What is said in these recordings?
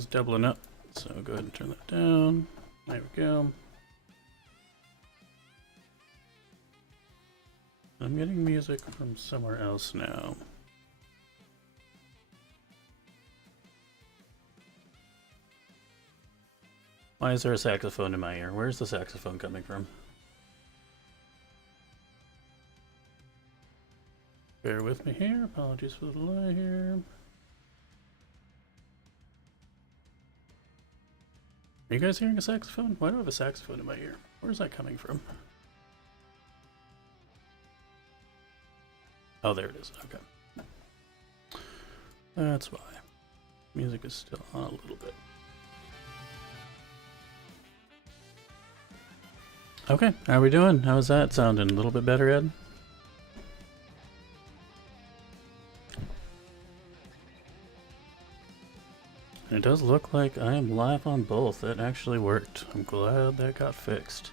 is doubling up, so go ahead and turn that down. There we go. I'm getting music from somewhere else now. Why is there a saxophone in my ear? Where's the saxophone coming from? Bear with me here. Apologies for the delay here. Are you guys hearing a saxophone? Why do I have a saxophone in my ear? Where's that coming from? Oh, there it is. Okay. That's why. Music is still on a little bit. Okay, how are we doing? How's that sounding? A little bit better, Ed? It does look like I am live on both. That actually worked. I'm glad that got fixed.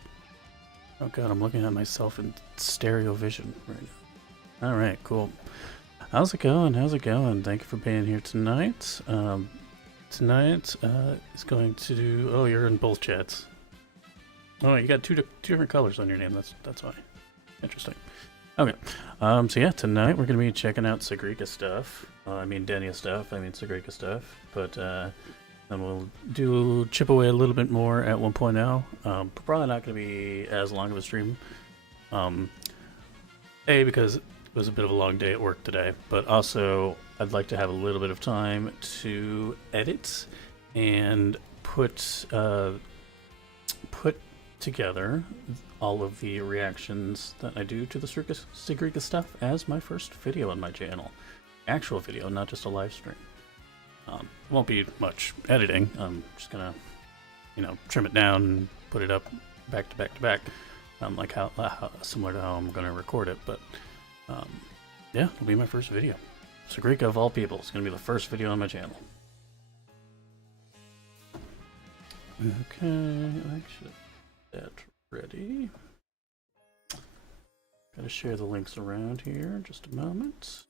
Oh god, I'm looking at myself in stereo vision right now. Alright, cool. How's it going? How's it going? Thank you for being here tonight. Tonight is going to do... Oh, you're in both chats. Oh, you got two different colors on your name. That's why. Interesting. Okay. So yeah, tonight we're going to be checking out Sigrika stuff. I mean Denia stuff. I mean Sigrika stuff. But then we'll chip away a little bit more at 1.0. Probably not going to be as long of a stream. Because it was a bit of a long day at work today, but also I'd like to have a little bit of time to edit and put together all of the reactions that I do to the Sigrika stuff as my first video on my channel. Actual video, not just a live stream. Won't be much editing. I'm just gonna, trim it down and put it up back to back to back, like how similar to how I'm gonna record it. But yeah, it'll be my first video. Sigrika of all people, it's gonna be the first video on my channel. Okay, actually, that's ready. Gotta share the links around here in just a moment.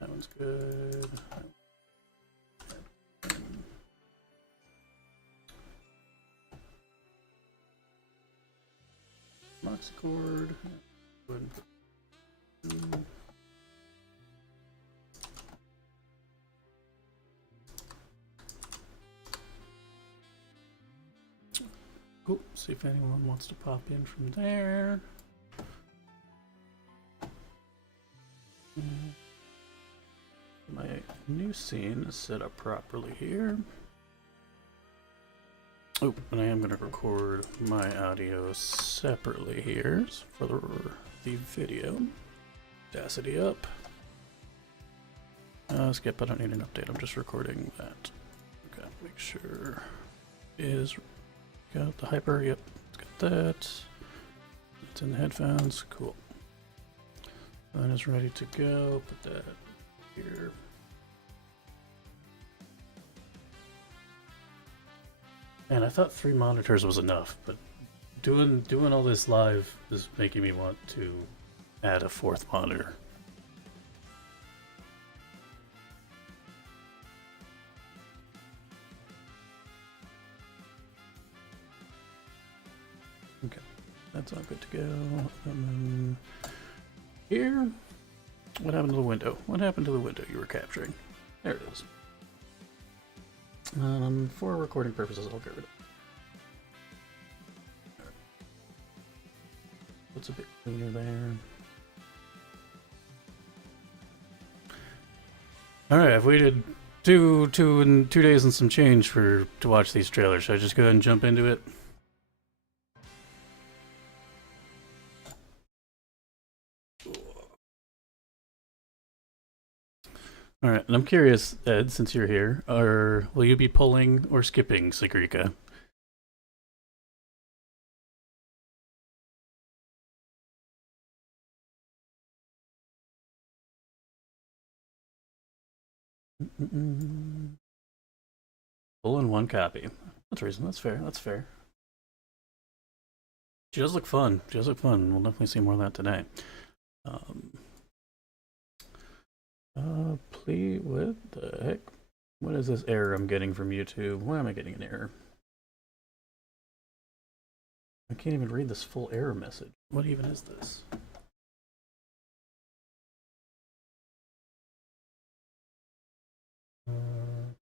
That one's good. Moxicord. Cool. See if anyone wants to pop in from there. My new scene is set up properly here. Oh, and I am going to record my audio separately here for the video. Audacity up. Skip, I don't need an update. I'm just recording that. Okay, make sure is got the hyper. Yep, it's got that. It's in the headphones. Cool. That is ready to go. Put that here. And I thought 3 monitors was enough, but doing all this live is making me want to add a 4th monitor. Okay, that's all good to go. And then here, what happened to the window? What happened to the window you were capturing? There it is. For recording purposes, I'll get rid of it. It's a bit cleaner there. Alright, I've waited two days and some change to watch these trailers. Should I just go ahead and jump into it? Alright, and I'm curious, Ed, since you're here, will you be pulling or skipping Sigrika? Full in one copy. That's reason. That's fair. That's fair. She does look fun. She does look fun. We'll definitely see more of that today. Please, what the heck? What is this error I'm getting from YouTube? Why am I getting an error? I can't even read this full error message. What even is this?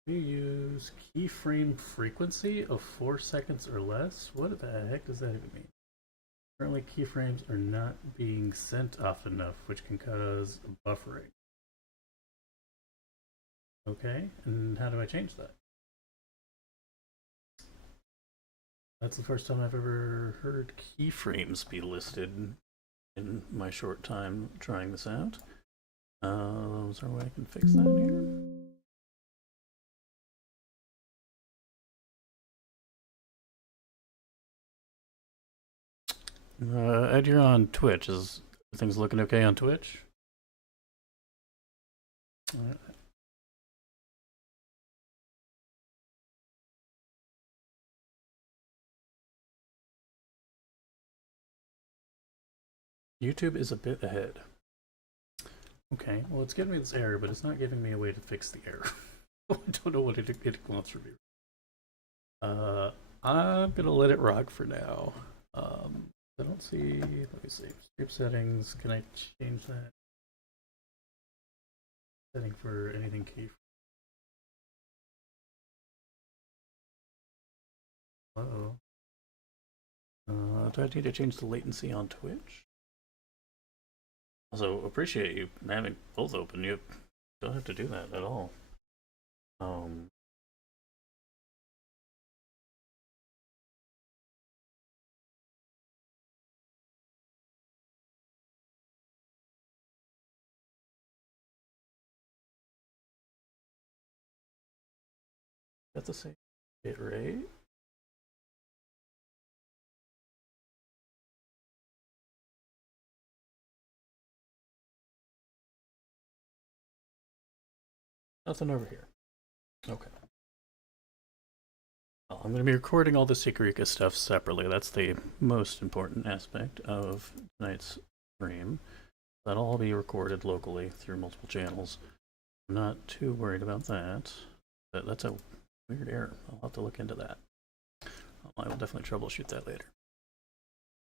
We use keyframe frequency of 4 seconds or less? What the heck does that even mean? Currently, keyframes are not being sent often enough, which can cause buffering. Okay, and how do I change that? That's the first time I've ever heard keyframes be listed in my short time trying this out. Is there a way I can fix that here? Ed, you're on Twitch. Is things looking okay on Twitch? YouTube is a bit ahead. Okay, well, it's giving me this error, but it's not giving me a way to fix the error. I don't know what it wants from me. I'm gonna let it rock for now. I don't see. Let me see. Script settings. Can I change that? Setting for anything key. Uh-oh. Do I need to change the latency on Twitch? Also, appreciate you having both open. You don't have to do that at all. Um, that's the same bit rate. Nothing over here. Okay. Well, I'm going to be recording all the Sigrika stuff separately. That's the most important aspect of tonight's stream. That'll all be recorded locally through multiple channels. I'm not too worried about that. But that's a weird error. I'll have to look into that. I will definitely troubleshoot that later.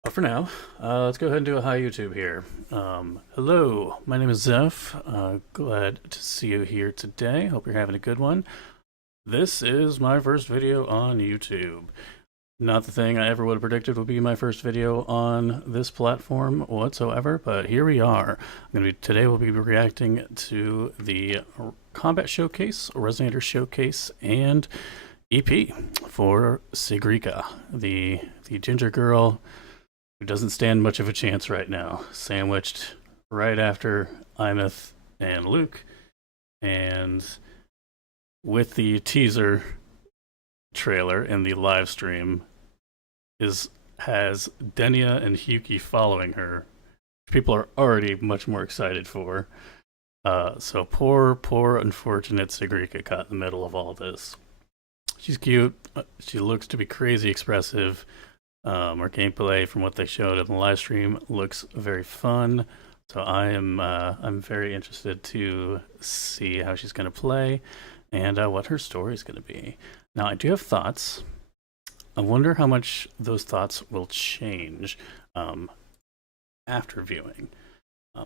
But for now, let's go ahead and do a hi YouTube here. Hello, my name is Zeph. Glad to see you here today. Hope you're having a good one. This is my first video on YouTube. Not the thing I ever would have predicted would be my first video on this platform whatsoever, but here we are. Today we'll be reacting to the Combat Showcase, Resonator Showcase, and EP for Sigrika, the ginger girl who doesn't stand much of a chance right now, sandwiched right after Imeth and Luke, and with the teaser trailer and the live stream has Denia and Hyuki following her. People are already much more excited for. So poor unfortunate Sigrika caught in the middle of all this. She's cute. She looks to be crazy expressive. Her gameplay, from what they showed in the live stream, looks very fun. So I'm very interested to see how she's going to play and what her story is going to be. Now, I do have thoughts. I wonder how much those thoughts will change after viewing.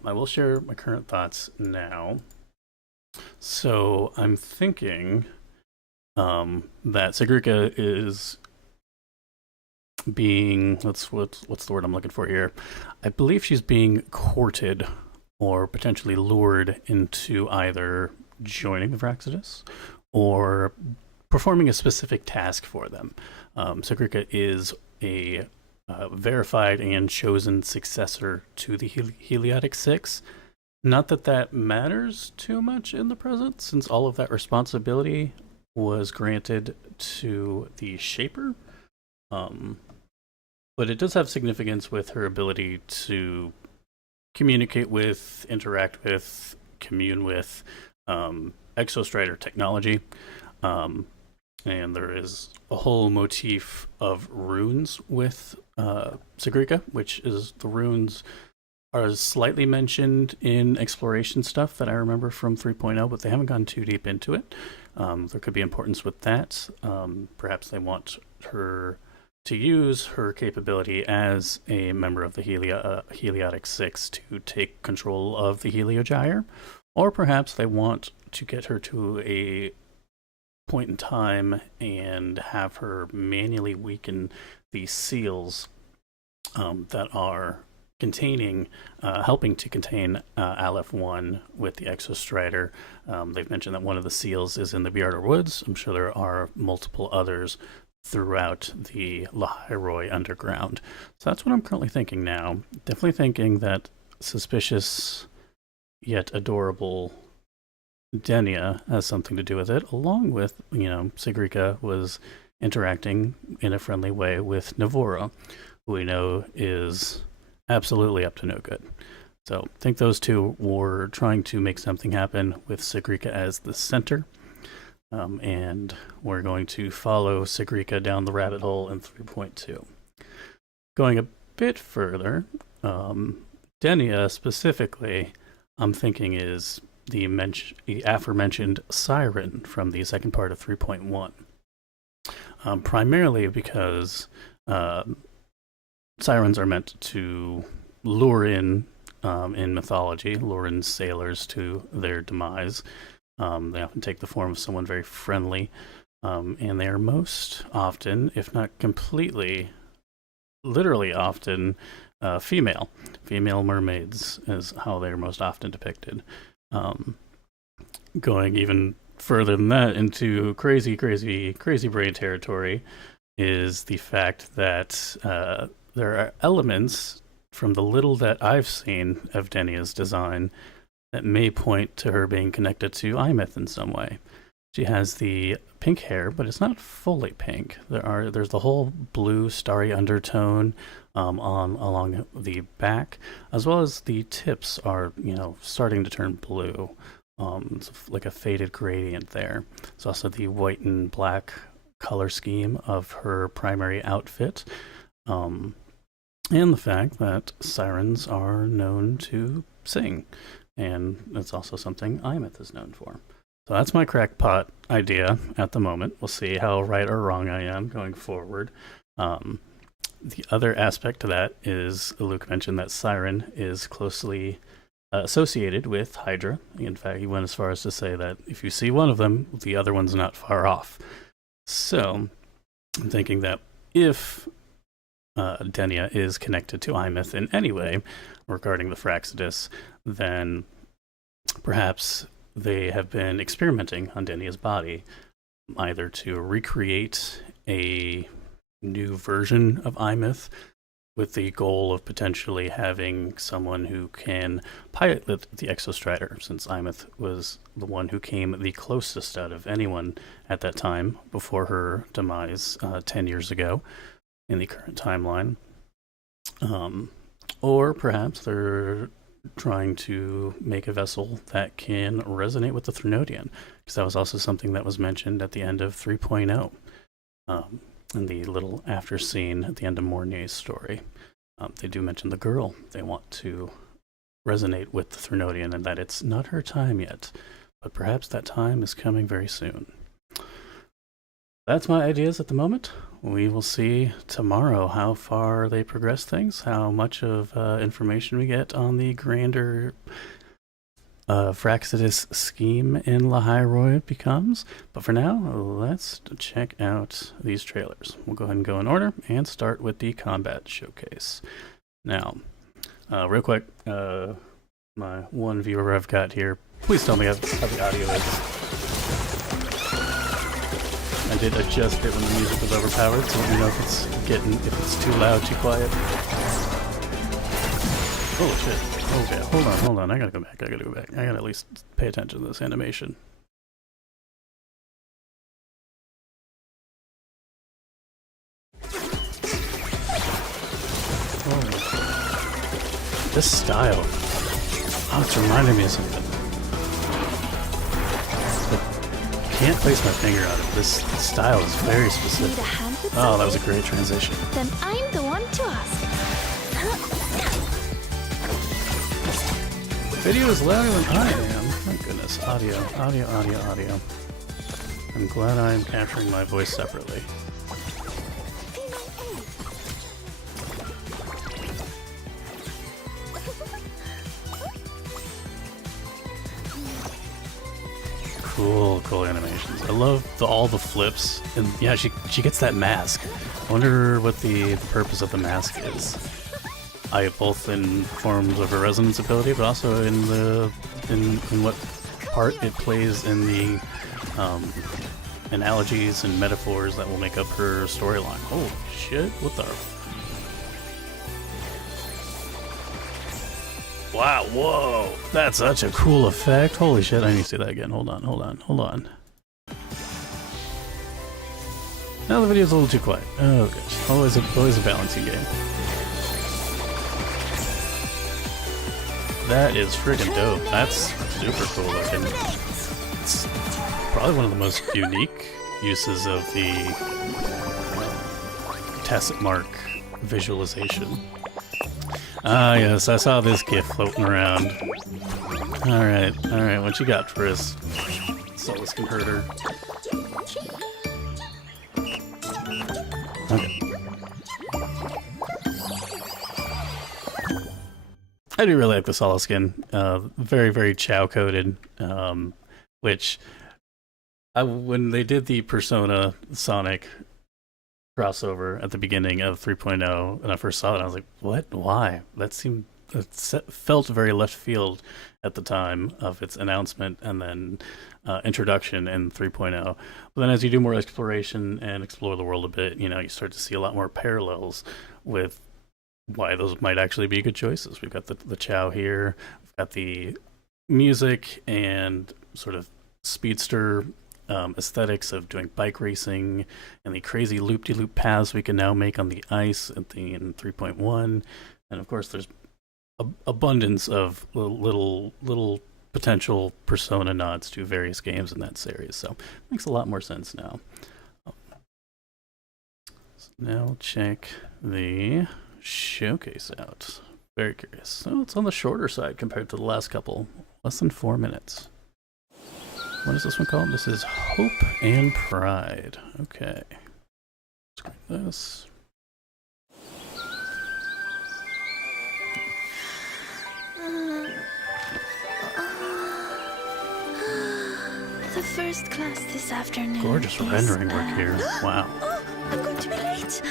I will share my current thoughts now. So I'm thinking that Sigrika is being, what's the word I'm looking for here? I believe she's being courted or potentially lured into either joining the Vraxidus or performing a specific task for them. Sigrika is a verified and chosen successor to the Heliotic Six. Not that that matters too much in the present, since all of that responsibility was granted to the Shaper. But it does have significance with her ability to communicate with, interact with, commune with Exostrider technology. And there is a whole motif of runes with Sigrika, which is the runes are slightly mentioned in exploration stuff that I remember from 3.0, but they haven't gone too deep into it. There could be importance with that. Perhaps they want her to use her capability as a member of the Heliotic Six to take control of the Heliogyre, or perhaps they want to get her to a point in time and have her manually weaken the seals that are helping to contain Aleph-1 with the Exostrider. They've mentioned that one of the seals is in the Bjartar Woods. I'm sure there are multiple others throughout the Lahairoi underground. So that's what I'm currently thinking now. Definitely thinking that suspicious yet adorable Denia has something to do with it, along with, Sigrika was interacting in a friendly way with Navora, who we know is absolutely up to no good. So I think those two were trying to make something happen with Sigrika as the center. And we're going to follow Sigrika down the rabbit hole in 3.2. Going a bit further, Denia specifically, I'm thinking is the aforementioned Siren from the second part of 3.1. Primarily because sirens are meant to lure in mythology, lure in sailors to their demise. They often take the form of someone very friendly, and they are most often, if not completely, literally often, female. Female mermaids is how they're most often depicted. Going even further than that into crazy brain territory is the fact that there are elements from the little that I've seen of Denia's design that may point to her being connected to Imeth in some way. She has the pink hair, but it's not fully pink. There's the whole blue starry undertone along the back, as well as the tips are starting to turn blue. It's like a faded gradient there. It's also the white and black color scheme of her primary outfit, and the fact that sirens are known to sing, and that's also something Imeth is known for. So that's my crackpot idea at the moment. We'll see how right or wrong I am going forward. The other aspect to that is Luke mentioned that Siren is closely associated with Hydra. In fact, he went as far as to say that if you see one of them, the other one's not far off. So I'm thinking that if Denia is connected to Imeth in any way regarding the Fraxidus, then perhaps they have been experimenting on Denia's body, either to recreate a new version of Imeth with the goal of potentially having someone who can pilot the Exostrider, since Imeth was the one who came the closest out of anyone at that time before her demise 10 years ago in the current timeline. Or perhaps they're trying to make a vessel that can resonate with the Threnodian, because that was also something that was mentioned at the end of 3.0, in the little after scene at the end of Mornier's story. They do mention the girl. They want to resonate with the Threnodian, and that it's not her time yet, but perhaps that time is coming very soon. That's my ideas at the moment. We will see tomorrow how far they progress things, how much of information we get on the grander Fraxidus scheme in Lahairoi becomes. But for now, let's check out these trailers. We'll go ahead and go in order and start with the combat showcase. Now, real quick, my one viewer I've got here, please tell me how the audio is. I did adjust it when the music was overpowered, so let me know if it's too loud, too quiet. Oh shit. Okay, hold on. I gotta go back. I gotta at least pay attention to this animation. Oh. This style. Oh, it's reminding me of something. Can't place my finger on it. This style is very specific. Oh, that was a great transition. Then I'm the one to ask. Video is louder than I am. My goodness. Audio. I'm glad I am capturing my voice separately. Cool animations. I love all the flips, and yeah, she gets that mask. I wonder what the purpose of the mask is. Both in forms of her resonance ability, but also in what part it plays in the analogies and metaphors that will make up her storyline. Holy shit! What the? Wow, whoa! That's such a cool effect. Holy shit, I need to see that again. Hold on. Now the video's a little too quiet. Oh gosh, always a balancing game. That is friggin' dope. That's super cool looking. It's probably one of the most unique uses of the tacit mark visualization. Ah, yes, I saw this GIF floating around. Alright, what you got for us, soloskin herder? Okay. I do really like the soloskin. Very, very chow-coded, which, when they did the Persona Sonic crossover at the beginning of 3.0, and I first saw it, I was like, what? Why? It felt very left field at the time of its announcement and then introduction in 3.0. But then as you do more exploration and explore the world a bit, you start to see a lot more parallels with why those might actually be good choices. We've got the chow here, we've got the music and sort of speedster aesthetics of doing bike racing and the crazy loop-de-loop paths we can now make on the ice in 3.1, and of course there's abundance of little potential Persona nods to various games in that series, so it makes a lot more sense now. So now we'll check the showcase out. Very curious. So it's on the shorter side compared to the last couple, less than 4 minutes. What is this one called? This is Hope and Pride. Okay. Screen this. The first class this afternoon. Gorgeous rendering work here. Wow. Oh, I'm going to be late.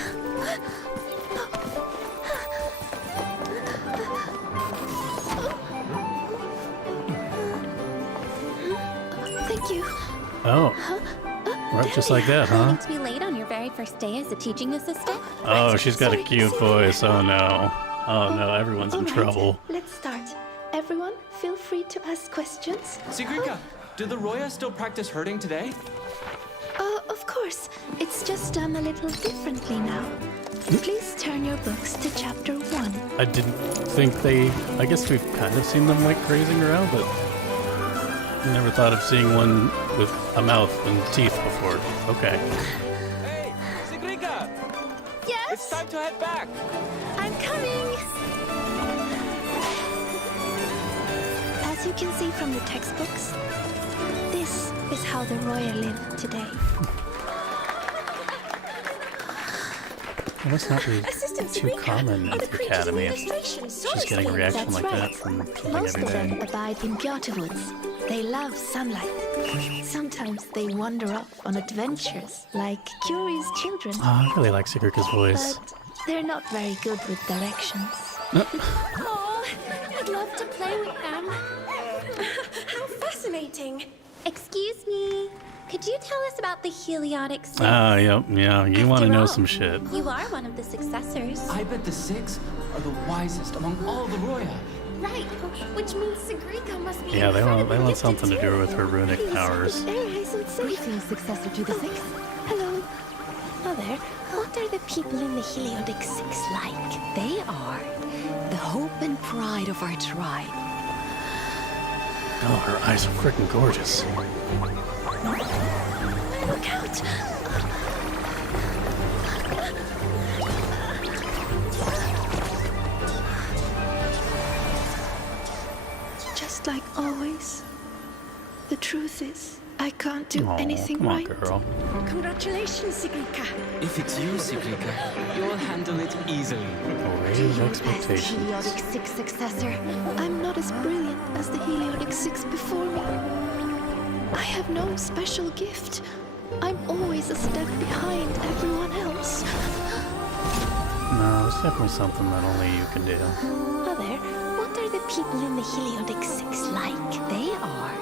Thank you. Oh. Right, just like that, huh? To be late on your very first day as a teaching assistant? Oh, she's got a cute voice. Oh no. Oh no, everyone's in trouble. Let's start. Everyone, feel free to ask questions. Sigrika, do the Roya still practice herding today? Of course. It's just done a little differently now. Please turn your books to chapter 1. I didn't think I guess we've kind of seen them like grazing around, but never thought of seeing one with a mouth and teeth before. Okay. Hey, Sigrika! Yes? It's time to head back! I'm coming! As you can see from the textbooks, this is how the Roya live today. It must not be too common at the academy if she's getting a reaction like that from something Most every of them day. abide in Kyoto woods. They love sunlight. Sometimes they wander off on adventures like curious children. Oh, I really like Sigrika's voice. But they're not very good with directions. Oh, I'd love to play with them. How fascinating. Excuse me. Could you tell us about the Heliotic Six? Yeah, you want to After know all, some shit. You are one of the successors. I bet the 6 are the wisest among all the Roya. Right, which means Sigrika must be Yeah, they want incredibly something to gifted do with her runic powers. Greetings, successor to the Six. Hello. Mother, what are the people in the Heliotic Six like? They are the hope and pride of our tribe. Oh, her eyes are freaking gorgeous. Look out! this. I can't do Aw, anything come on, right. girl. Congratulations, Sigrika. If it's you, Sigrika, you'll handle it easily. Raise As expectations. Heliotic 6 successor, I'm not as brilliant as the Heliotic 6 before me. I have no special gift. I'm always a step behind everyone else. No, it's definitely something that only you can do. Mother, what are the people in the Heliotic 6 like? they are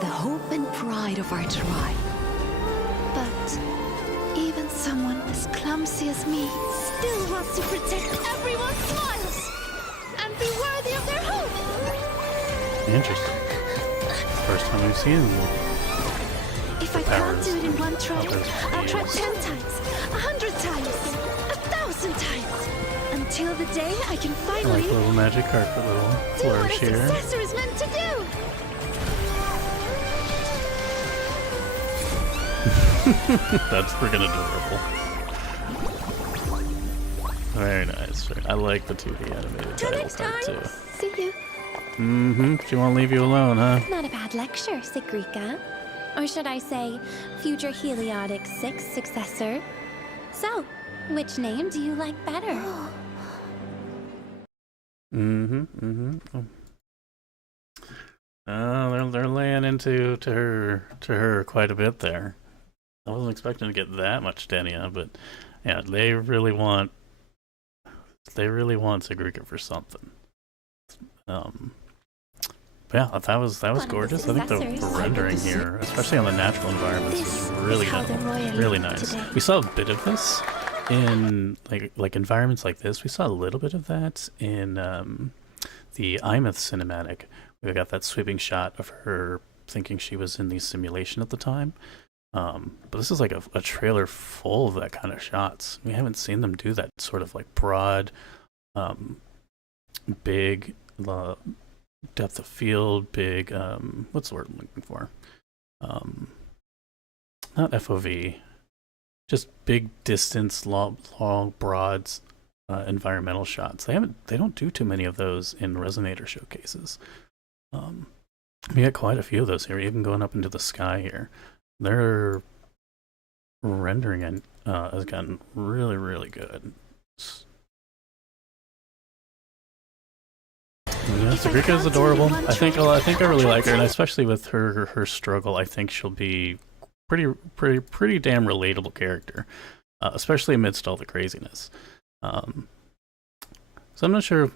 the hope and pride of our tribe. But even someone as clumsy as me Still wants to protect everyone's smiles and be worthy of their hope. Interesting. First time we've seen If I can't powers do it in one try, others I'll try use. 10 times, 100 times, 1,000 times, until the day I can I finally like the little magic carpet, little do what a flourish here. successor is meant to do. That's freaking adorable. Very nice. I like the 2D animated Till title next card time. too. See you. Mm-hmm. She won't leave you alone, huh? Not a bad lecture, Sigrika. Or should I say, future Heliotic 6 successor. So, which name do you like better? They're laying into her quite a bit there. I wasn't expecting to get that much Denia, but yeah, they really want Sigrika for something. But yeah, that was One of the gorgeous. I think the successors. rendering here, especially on the natural environments, This is really is how the royal really look nice. today. We saw a bit of this in like environments like this. We saw a little bit of that in the Imeth cinematic. We got that sweeping shot of her thinking she was in the simulation at the time. But this is like a trailer full of that kind of shots. We haven't seen them do that sort of like broad, big depth of field, big, what's the word I'm looking for? Not FOV, just big distance, long broad environmental shots. They don't do too many of those in Resonator showcases. We got quite a few of those here, even going up into the sky here. Their rendering has gotten really, really good. Yeah, If I Sigrika is can't do it in adorable. one I think try, I I'll really try like her, and 10. especially with her struggle, I think she'll be pretty damn relatable character, especially amidst all the craziness. So I'm not sure,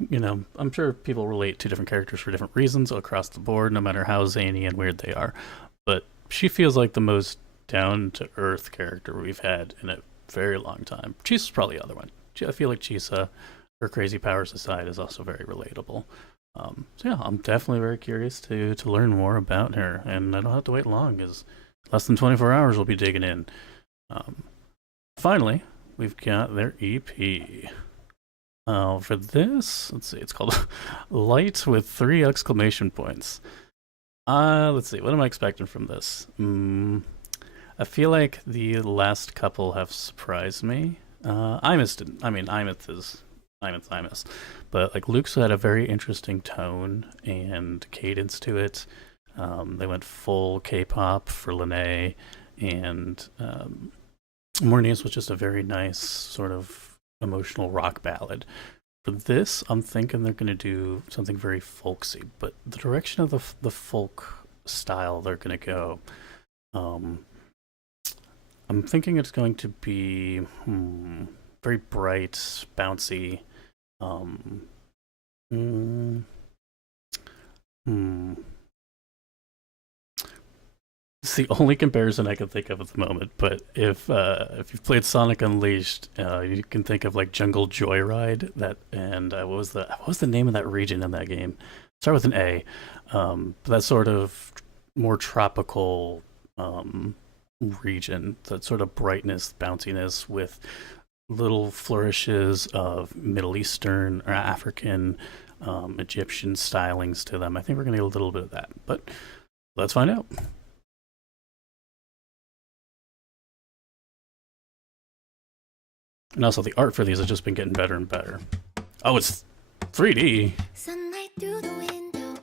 I'm sure people relate to different characters for different reasons across the board, no matter how zany and weird they are. But she feels like the most down-to-earth character we've had in a very long time. Chisa's probably the other one. I feel like Chisa, her crazy powers aside, is also very relatable. So yeah, I'm definitely very curious to learn more about her, and I don't have to wait long, because less than 24 hours we'll be digging in. Finally, we've got their EP. For this, let's see, it's called Light with 3 exclamation points. Let's see, what am I expecting from this? I feel like the last couple have surprised me. Imeth didn't. I mean, Imeth is Imeth. But like Luke's had a very interesting tone and cadence to it. They went full K-pop for Lene, and Mornius was just a very nice sort of emotional rock ballad. For this, I'm thinking they're going to do something very folksy, but the direction of the folk style they're going to go, I'm thinking it's going to be very bright, bouncy. It's the only comparison I can think of at the moment. But if you've played Sonic Unleashed, you can think of like Jungle Joyride. What was the name of that region in that game? Start with an A. That sort of more tropical region. That sort of brightness, bounciness with little flourishes of Middle Eastern or African, Egyptian stylings to them. I think we're gonna get a little bit of that, but let's find out. And also, the art for these has just been getting better and better. Oh, it's 3D. Sunlight through the window.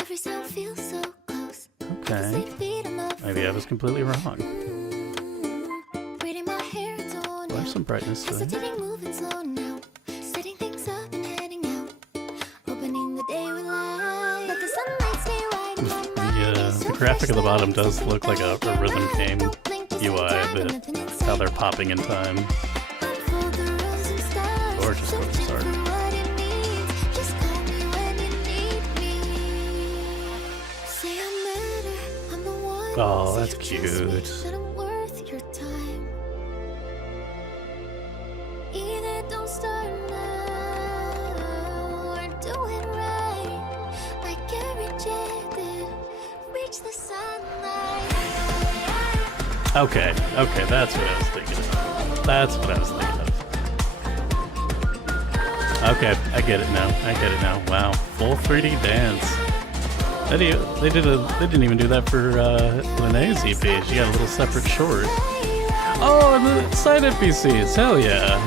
Every sound feels so close. Okay. Feet on the Maybe I was completely wrong. There's some brightness to it. The graphic at the bottom does look like a rhythm game UI a bit. How they're popping in time. Gorgeous, gorgeous art. Oh, that's cute. Okay, okay, that's what I was thinking of. That's what I was thinking of. Okay, I get it now. I get it now. Wow, full 3D dance. They didn't even do that for Linnea EP. She got a little separate short. Oh, and the side NPCs, hell yeah.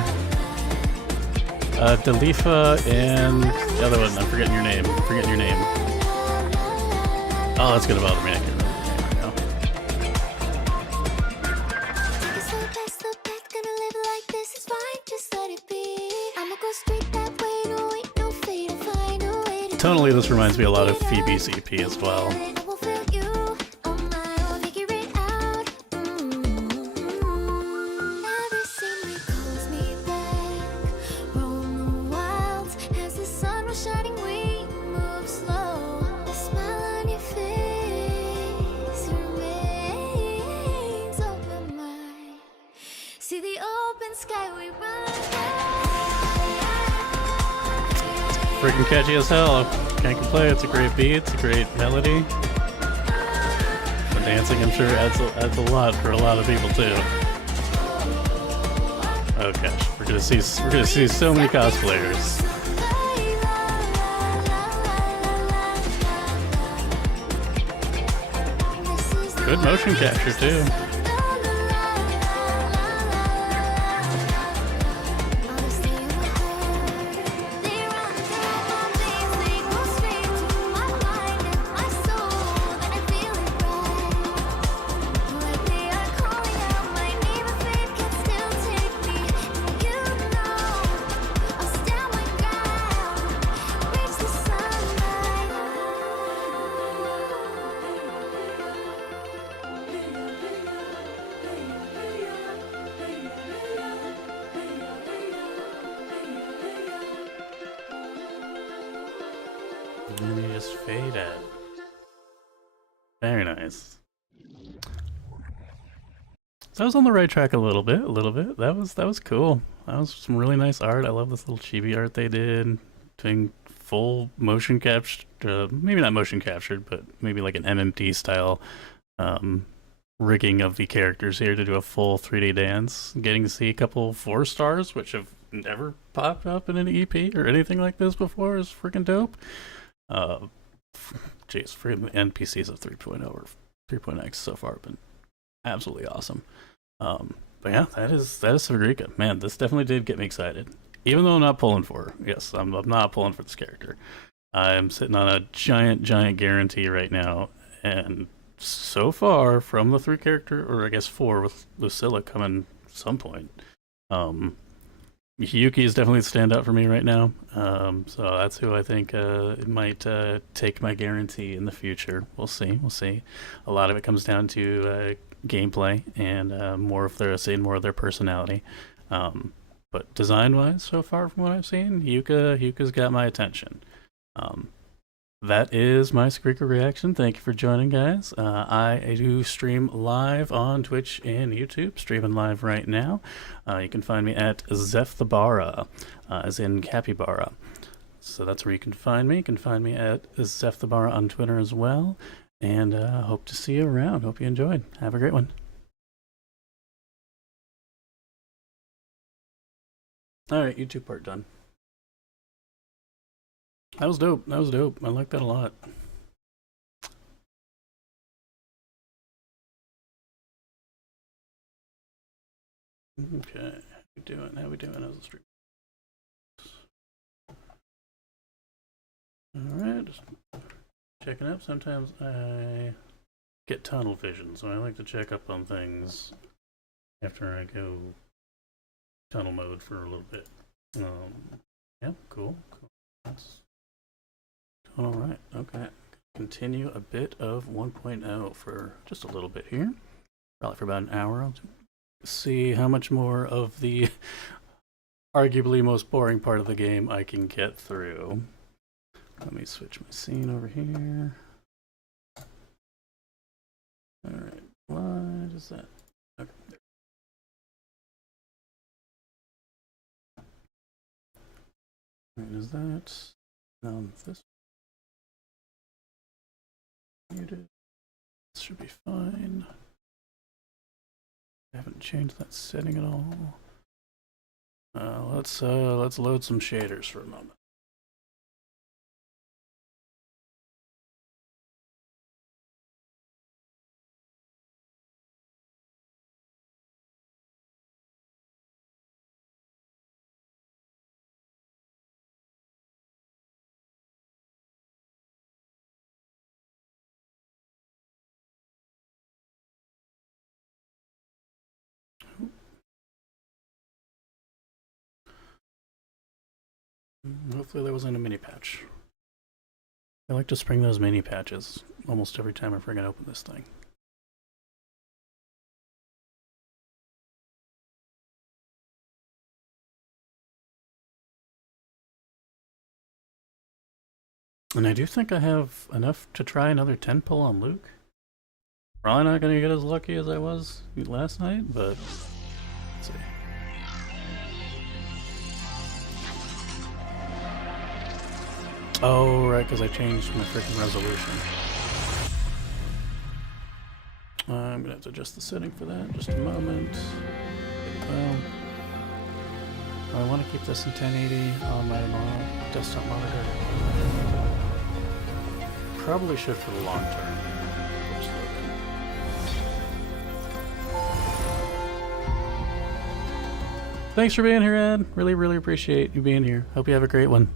Dalifa and the other one, I'm forgetting your name. Oh, that's gonna bother me. I can't remember your name right now. Tonally, this reminds me a lot of Phoebe's EP as well. Freaking catchy as hell. Can't complain. It's a great beat. It's a great melody. The dancing, I'm sure, adds a lot for a lot of people too. Oh gosh, we're gonna see so many cosplayers. Good motion capture too. And then you just fade out. Very nice. So I was on the right track a little bit. That was cool. That was some really nice art. I love this little chibi art they did. Doing full motion captured, maybe not motion captured, but maybe like an MMD style rigging of the characters here to do a full 3D dance. Getting to see a couple 4 stars, which have never popped up in an EP or anything like this before, is freaking dope. Jeez, freaking NPCs of 3.0 or 3.x so far have been absolutely awesome. But yeah, that is Sigrika. Man, this definitely did get me excited. Even though I'm not pulling for her. Yes, I'm not pulling for this character. I'm sitting on a giant guarantee right now, and so far from the 3 character, or I guess 4 with Lucilla coming some point, Yuki is definitely the standout for me right now. So that's who I think might take my guarantee in the future. We'll see. A lot of it comes down to gameplay and seeing more of their personality. But design-wise, so far from what I've seen, Yuka's got my attention. That is my Sigrika reaction. Thank you for joining, guys. I do stream live on Twitch and YouTube, streaming live right now. You can find me at Zefthabara, as in capybara. So that's where you can find me. You can find me at Zefthabara on Twitter as well. And hope to see you around. Hope you enjoyed. Have a great one. Alright, YouTube part done. That was dope. I like that a lot. Okay, how we doing as a stream? Alright, just checking up. Sometimes I get tunnel vision, so I like to check up on things after I go tunnel mode for a little bit. Yeah, cool. That's all right. Okay, continue a bit of 1.0 for just a little bit here, probably for about an hour. I'll see how much more of the arguably most boring part of the game I can get through. Let me switch my scene over here. Alright, what is that? Okay. Alright, is that? This muted. This should be fine. I haven't changed that setting at all. Let's load some shaders for a moment. Hopefully there wasn't a mini patch. I like to spring those mini patches almost every time I friggin' open this thing. And I do think I have enough to try another 10 pull on Luke. Probably not gonna get as lucky as I was last night, but let's see. Oh, right, because I changed my freaking resolution. I'm gonna have to adjust the setting for that. Just a moment. Well, I want to keep this in 1080 on my desktop monitor. Probably should for the long term. Thanks for being here, Ed. Really, really appreciate you being here. Hope you have a great one.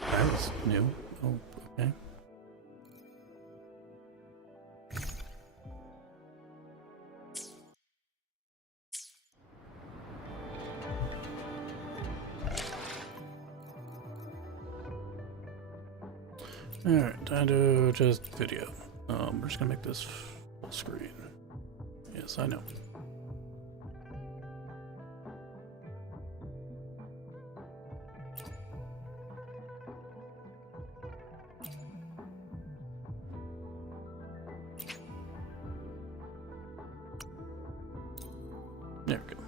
That was new. Oh, okay. Alright, time to just video. We're just gonna make this full screen. Yes, I know. There we go.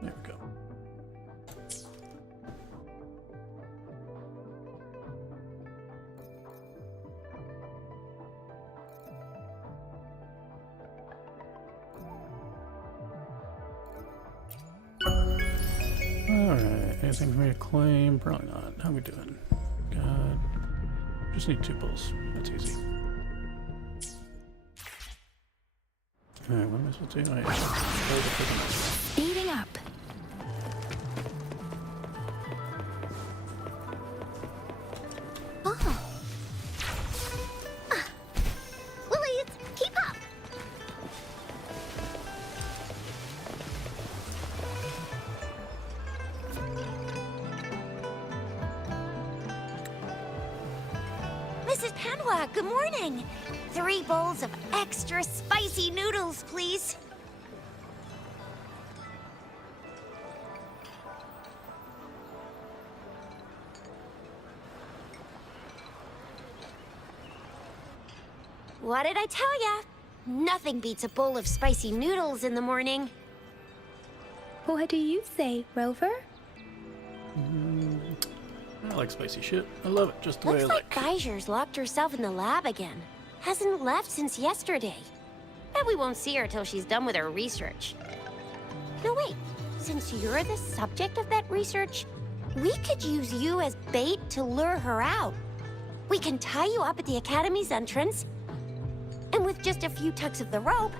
There we go. Alright, anything for me to claim? Probably not. How we doing? God. Just need 2 pulls. That's easy. Alright, what am I supposed to do? Speeding up. Oh. Willies, keep up. Mrs. Panwa, good morning. 3 bowls of extra spicy noodles, please. What did I tell ya? Nothing beats a bowl of spicy noodles in the morning. What do you say, Rover? like spicy shit. I love it just the way I Looks like like. Bijur's locked herself in the lab again. Hasn't left since yesterday. Bet we won't see her till she's done with her research. No, wait. Since you're the subject of that research, we could use you as bait to lure her out. We can tie you up at the Academy's entrance, and with just a few tugs of the rope,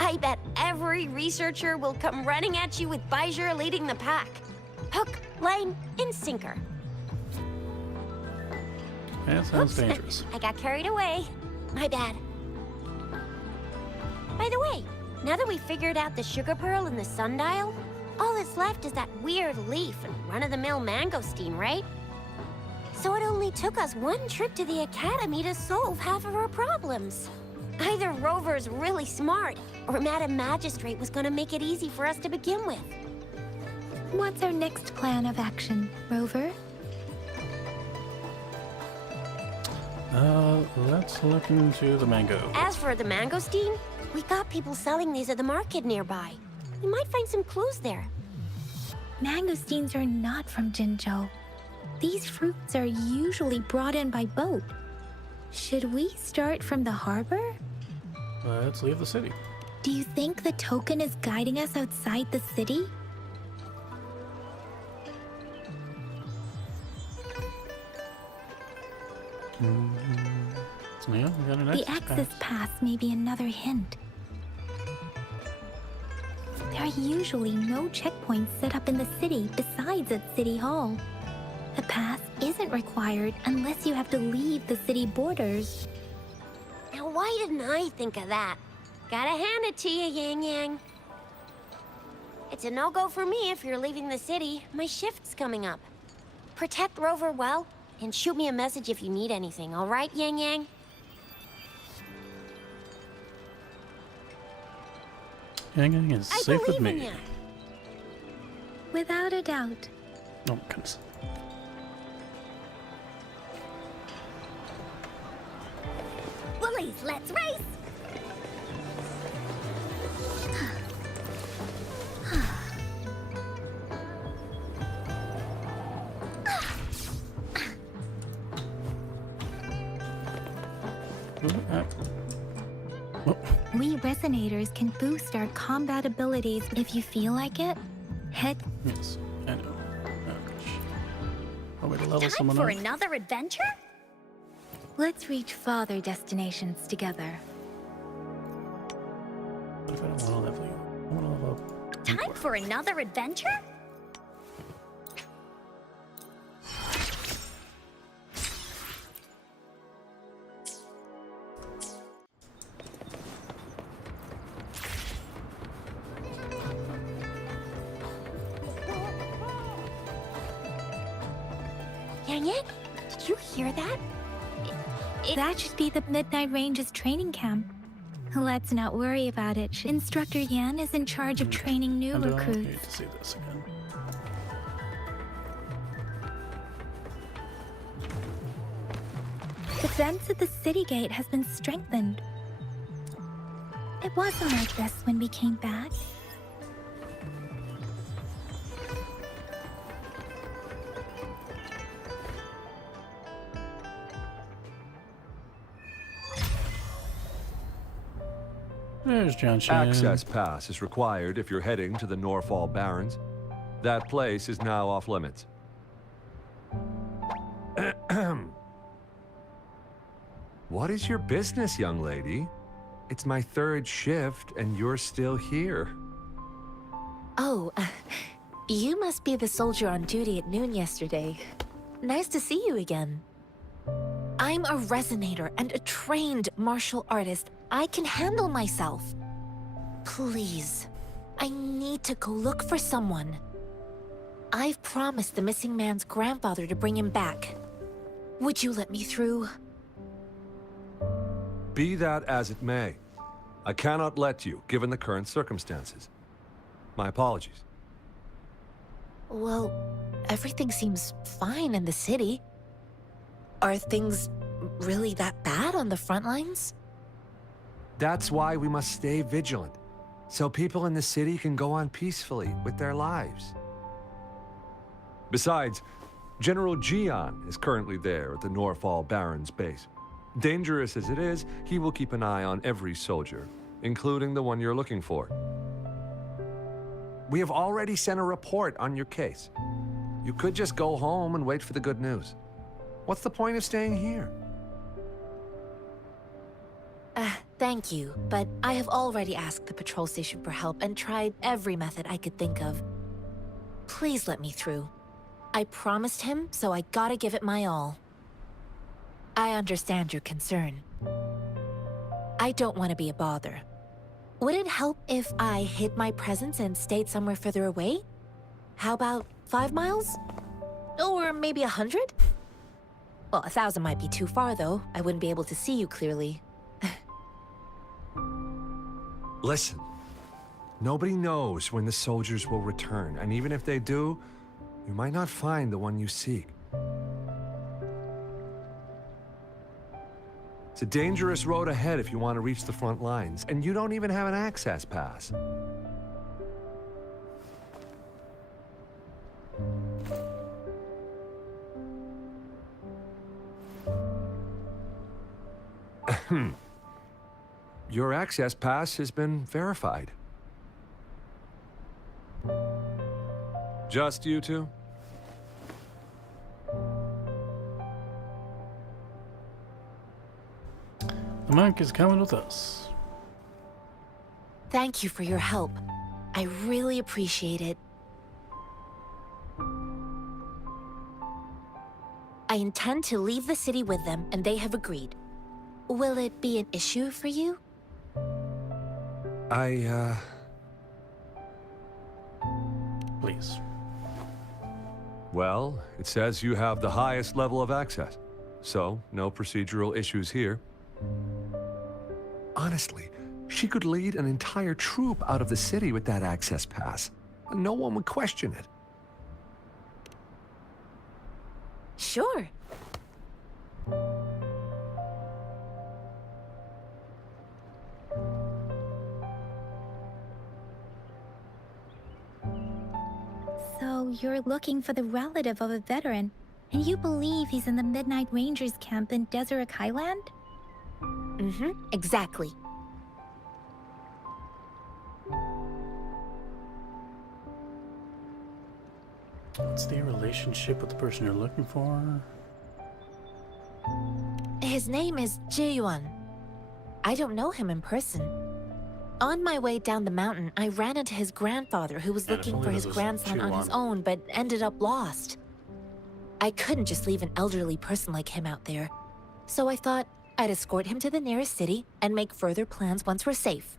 I bet every researcher will come running at you with Bijur leading the pack. Hook, line, and sinker. That sounds Oops. dangerous. I got carried away. My bad. By the way, now that we figured out the sugar pearl and the sundial, all that's left is that weird leaf and run-of-the-mill mangosteen, right? So it only took us one trip to the Academy to solve half of our problems. Either Rover's really smart, or Madam Magistrate was gonna make it easy for us to begin with. What's our next plan of action, Rover? Let's look into the mango. As for the mangosteen, we got people selling these at the market nearby. We might find some clues there. Mangosteens are not from Jinzhou. These fruits are usually brought in by boat. Should we start from the harbor? Let's leave the city. Do you think the token is guiding us outside the city? So yeah, we got an The access pass may be another hint. There are usually no checkpoints set up in the city besides at City Hall. The pass isn't required unless you have to leave the city borders. Now, why didn't I think of that? Gotta hand it to you, Yang Yang. It's a no-go for me if you're leaving the city. My shift's coming up. Protect Rover well, and shoot me a message if you need anything, all right, Yang Yang? Yang Yang is I safe with believe in me. ya. Without a doubt. Oh my goodness. Bullies, let's race! We resonators can boost our combat abilities if you feel like it. Head. Yes, I know. Oh gosh. Oh, wait, to level Time someone for up. another adventure? Let's reach farther destinations together. What if I don't want to level you? I want to level up. Time for another adventure? Yang Yang, did you hear that? That should be the Midnight Range's training camp. Let's not worry about it. Instructor Yan is in charge of training new I don't recruits. need to see this again. Defense at the city gate has been strengthened. It wasn't like this when we came back. There's John Shan. Access pass is required if you're heading to the Norfall Barrens. That place is now off limits. What is your business, young lady? It's my third shift, and you're still here. Oh, you must be the soldier on duty at noon yesterday. Nice to see you again. I'm a resonator and a trained martial artist. I can handle myself. Please, I need to go look for someone. I've promised the missing man's grandfather to bring him back. Would you let me through? Be that as it may, I cannot let you, given the current circumstances. My apologies. Well, everything seems fine in the city. Are things really that bad on the front lines? That's why we must stay vigilant, so people in the city can go on peacefully with their lives. Besides, General Jian is currently there at the Norfall Baron's base. Dangerous as it is, he will keep an eye on every soldier, including the one you're looking for. We have already sent a report on your case. You could just go home and wait for the good news. What's the point of staying here? Thank you, but I have already asked the patrol station for help and tried every method I could think of. Please let me through. I promised him, so I gotta give it my all. I understand your concern. I don't want to be a bother. Would it help if I hid my presence and stayed somewhere further away? How about 5 miles? Or maybe 100? Well, 1,000 might be too far, though. I wouldn't be able to see you clearly. Listen, nobody knows when the soldiers will return, and even if they do, you might not find the one you seek. It's a dangerous road ahead if you want to reach the front lines, and you don't even have an access pass. Your access pass has been verified. Just you two? The monk is coming with us. Thank you for your help. I really appreciate it. I intend to leave the city with them, and they have agreed. Will it be an issue for you? Please. Well, it says you have the highest level of access, so no procedural issues here. Honestly, she could lead an entire troop out of the city with that access pass, and no one would question it. Sure. So you're looking for the relative of a veteran, and you believe he's in the Midnight Rangers camp in Deseret Highland? Mm-hmm, exactly. What's the relationship with the person you're looking for? His name is Ji-yuan. I don't know him in person. On my way down the mountain, I ran into his grandfather who was Man, if looking only for this his was grandson on his Ji-yuan. own, but ended up lost. I couldn't just leave an elderly person like him out there. So I thought I'd escort him to the nearest city and make further plans once we're safe.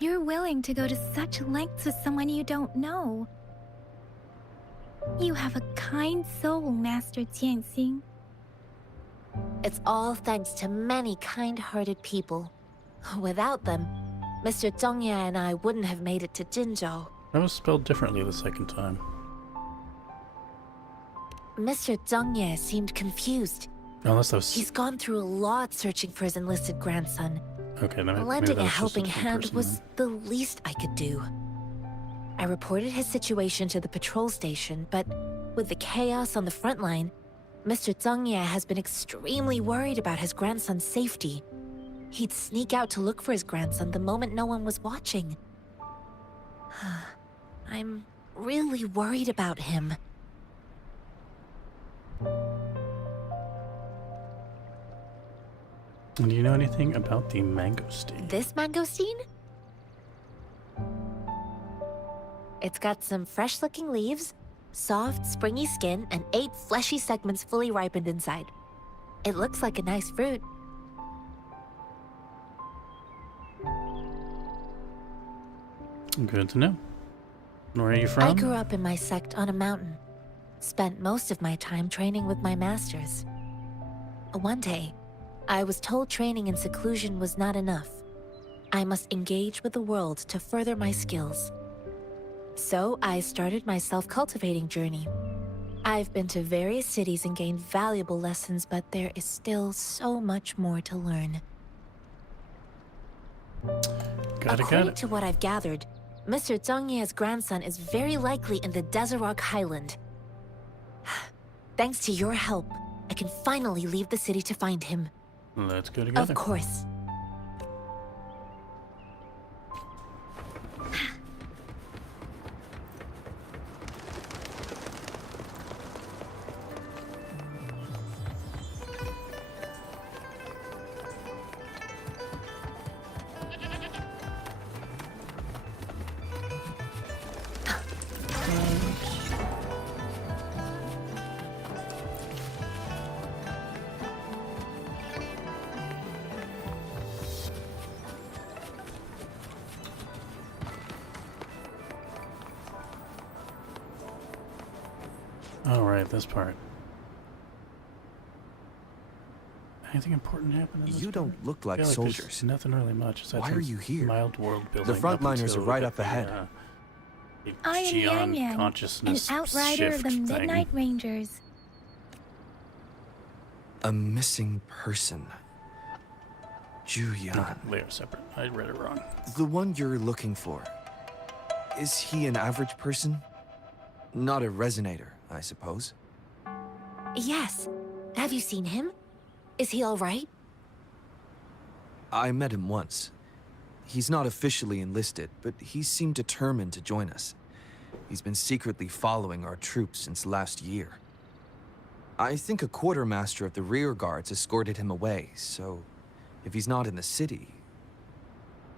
You're willing to go to such lengths with someone you don't know. You have a kind soul, Master Tianxing. It's all thanks to many kind-hearted people. Without them, Mr. Zhongye and I wouldn't have made it to Jinzhou. That was spelled differently the second time. Mr. Zhongye seemed confused. Unless that was... He's gone through a lot searching for his enlisted grandson. Okay, then maybe Lending that a was just helping different hand person was then. the least I could do. I reported his situation to the patrol station, but with the chaos on the front line, Mr. Zhongye has been extremely worried about his grandson's safety. He'd sneak out to look for his grandson the moment no one was watching. I'm really worried about him. Do you know anything about the mangosteen? This mangosteen? It's got some fresh-looking leaves, soft, springy skin, and 8 fleshy segments fully ripened inside. It looks like a nice fruit. Good to know. Where are you from? I grew up in my sect on a mountain. Spent most of my time training with my masters. One day, I was told training in seclusion was not enough. I must engage with the world to further my skills. So I started my self-cultivating journey. I've been to various cities and gained valuable lessons, but there is still so much more to learn. According to what I've gathered, Mr. Zhongye's grandson is very likely in the Deseret Highland. Thanks to your help, I can finally leave the city to find him. Let's go together. Of course. Alright, this part. Anything important happen in this You don't part? look like I feel soldiers. there's nothing really much. Aside Why from are you here? Mild world building. The frontliners are right up the ahead. I am Yan Xi'an Yan, an consciousness outrider of the shift Midnight thing. Rangers. A missing person. Juyan. They are separate. I read it wrong. The one you're looking for. Is he an average person? Not a resonator, I suppose. Yes. Have you seen him? Is he all right? I met him once. He's not officially enlisted, but he seemed determined to join us. He's been secretly following our troops since last year. I think a quartermaster of the rear guards escorted him away, so if he's not in the city,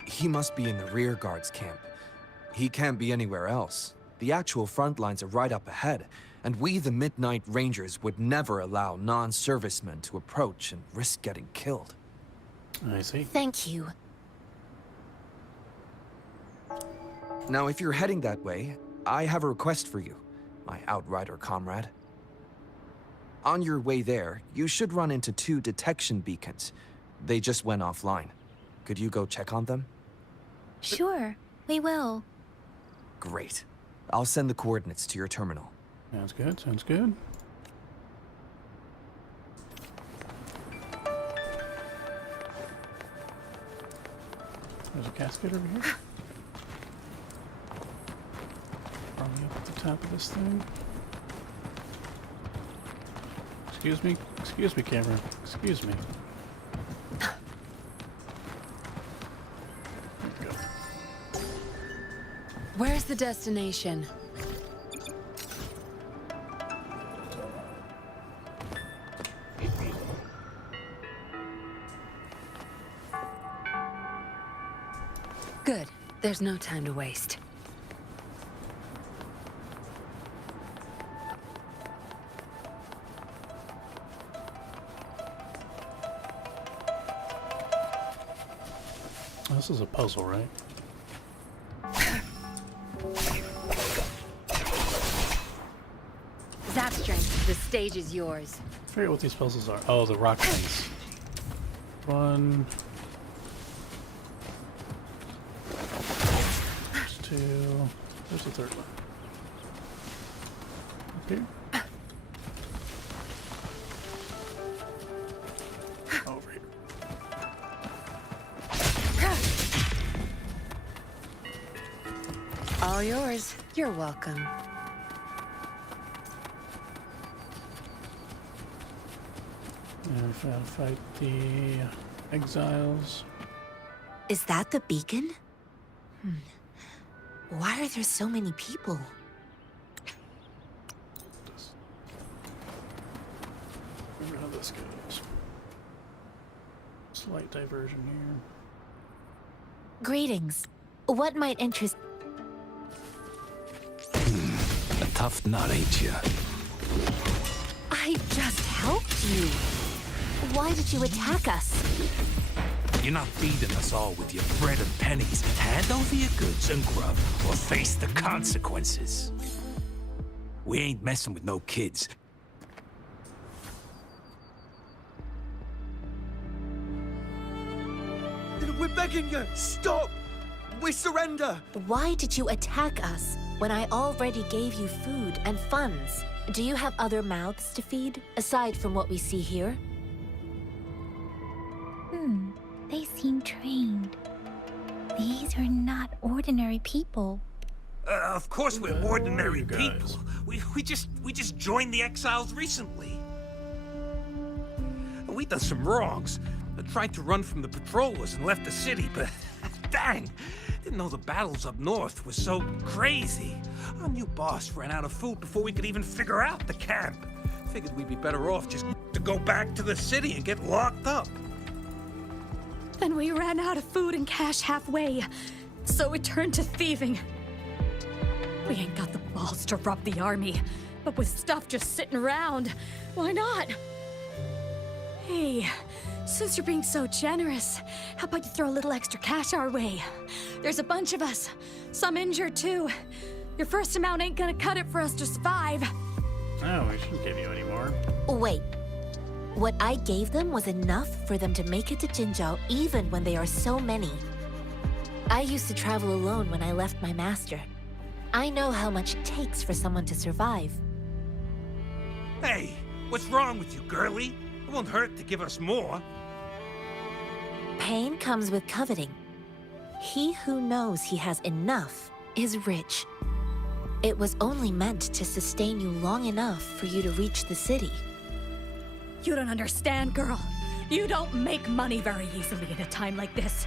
he must be in the rear guards camp. He can't be anywhere else. The actual front lines are right up ahead, and we, the Midnight Rangers, would never allow non-servicemen to approach and risk getting killed. I see. Thank you. Now, if you're heading that way, I have a request for you, my outrider comrade. On your way there, you should run into 2 detection beacons. They just went offline. Could you go check on them? Sure, we will. Great. I'll send the coordinates to your terminal. Sounds good, sounds good. There's a casket over here. Probably up at the top of this thing. Excuse me, camera. Excuse me. There we go. Where's the destination? Good. There's no time to waste. This is a puzzle, right? Zap strength. The stage is yours. I forget what these puzzles are. Oh, the rock ones. 1. There's 2. There's the 3rd one. Up here. Over here. All yours. You're welcome. And we've got to fight the exiles. Is that the beacon? Why are there so many people? Remember how this goes. Slight diversion here. Greetings. What might interest... A tough nut, ain't you? I just helped you. Why did you attack us? You're not feeding us all with your bread and pennies. Hand over your goods and grub, or face the consequences. We ain't messing with no kids. We're begging you! Stop! We surrender! Why did you attack us when I already gave you food and funds? Do you have other mouths to feed, aside from what we see here? They seem trained. These are not ordinary people. Of course we're Who are ordinary you guys? people. We just joined the Exiles recently. We done some wrongs. I tried to run from the patrollers and left the city, but dang, didn't know the battles up north were so crazy. Our new boss ran out of food before we could even figure out the camp. Figured we'd be better off just to go back to the city and get locked up. Then we ran out of food and cash halfway, so we turned to thieving. We ain't got the balls to rob the army, but with stuff just sitting around, why not? Hey, since you're being so generous, how about you throw a little extra cash our way? There's a bunch of us, some injured too. Your first amount ain't gonna cut it for us to survive. No, we shouldn't give you any more. Wait. What I gave them was enough for them to make it to Jinzhou even when they are so many. I used to travel alone when I left my master. I know how much it takes for someone to survive. Hey, what's wrong with you, girlie? It won't hurt to give us more. Pain comes with coveting. He who knows he has enough is rich. It was only meant to sustain you long enough for you to reach the city. You don't understand, girl. You don't make money very easily in a time like this.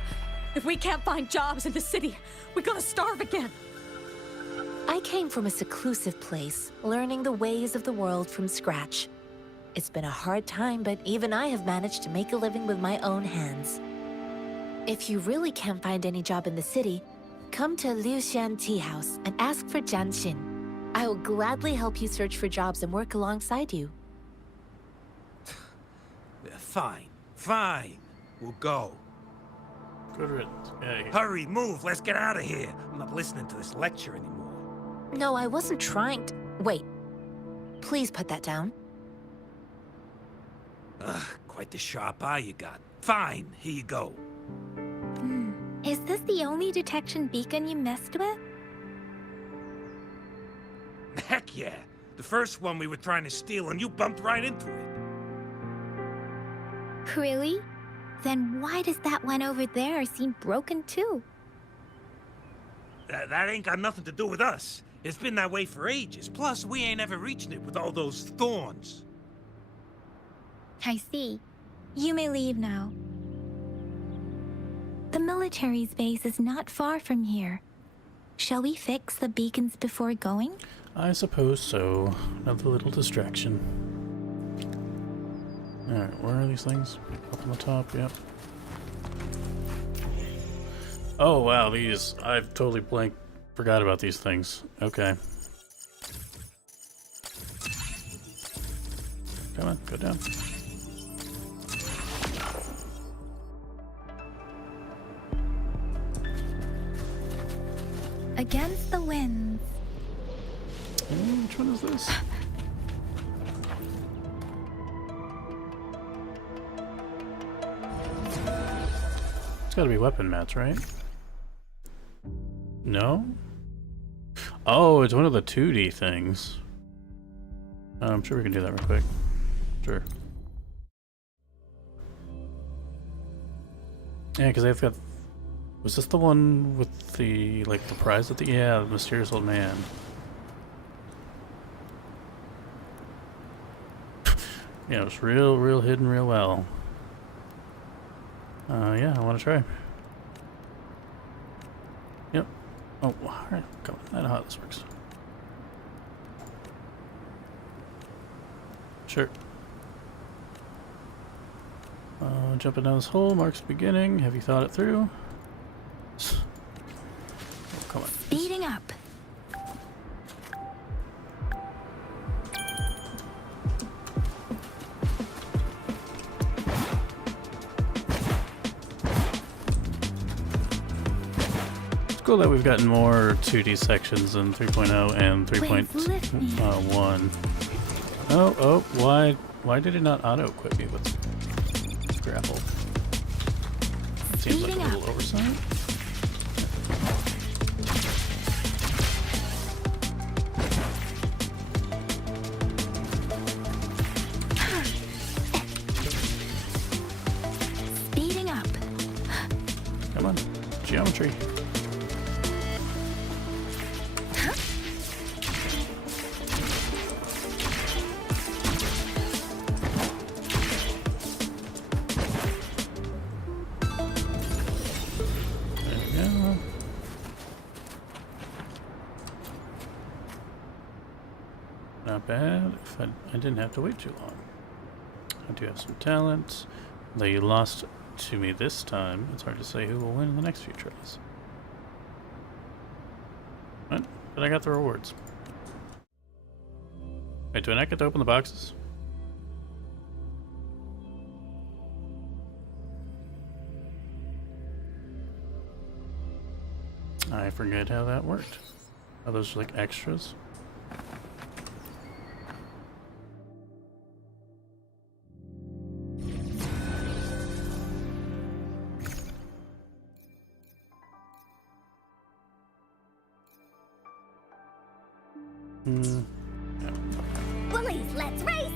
If we can't find jobs in the city, we're gonna starve again. I came from a seclusive place, learning the ways of the world from scratch. It's been a hard time, but even I have managed to make a living with my own hands. If you really can't find any job in the city, come to Liuxian Tea House and ask for Jian Xin. I will gladly help you search for jobs and work alongside you. Fine, fine. We'll go. Good riddance. Yeah, Hurry, move, let's get out of here. I'm not listening to this lecture anymore. No, I wasn't trying to... Wait. Please put that down. Ugh, quite the sharp eye you got. Fine, here you go. Is this the only detection beacon you messed with? Heck yeah. The first one we were trying to steal and you bumped right into it. Really? Then why does that one over there seem broken too? That ain't got nothing to do with us. It's been that way for ages. Plus, we ain't ever reaching it with all those thorns. I see. You may leave now. The military's base is not far from here. Shall we fix the beacons before going? I suppose so. Another little distraction. Alright, where are these things? Up on the top, yep. Oh wow, these... I've totally forgot about these things. Okay. Come on, go down. Against the winds. Which one is this? It's gotta be weapon mats, right? No? Oh, it's one of the 2D things. I'm sure we can do that real quick. Sure. Yeah, because they've got... Was this the one with the, like, the prize at the... Yeah, the mysterious old man. Yeah, it was real hidden real well. Yeah, I want to try. Yep. Oh, alright, come on. I know how this works. Sure. Jumping down this hole marks beginning. Have you thought it through? Oh, come on. Speeding up. It's cool that we've gotten more 2D sections in 3.0 and 3.1. Oh, why did it not auto-equip me with grapple? Seems like a little oversight. Speeding up. Come on, geometry. Not bad. If I didn't have to wait too long. I do have some talent. Though you lost to me this time, it's hard to say who will win in the next few tries. But I got the rewards. Wait, do I not get to open the boxes? I forget how that worked. Are those like extras? Bullies, let's race!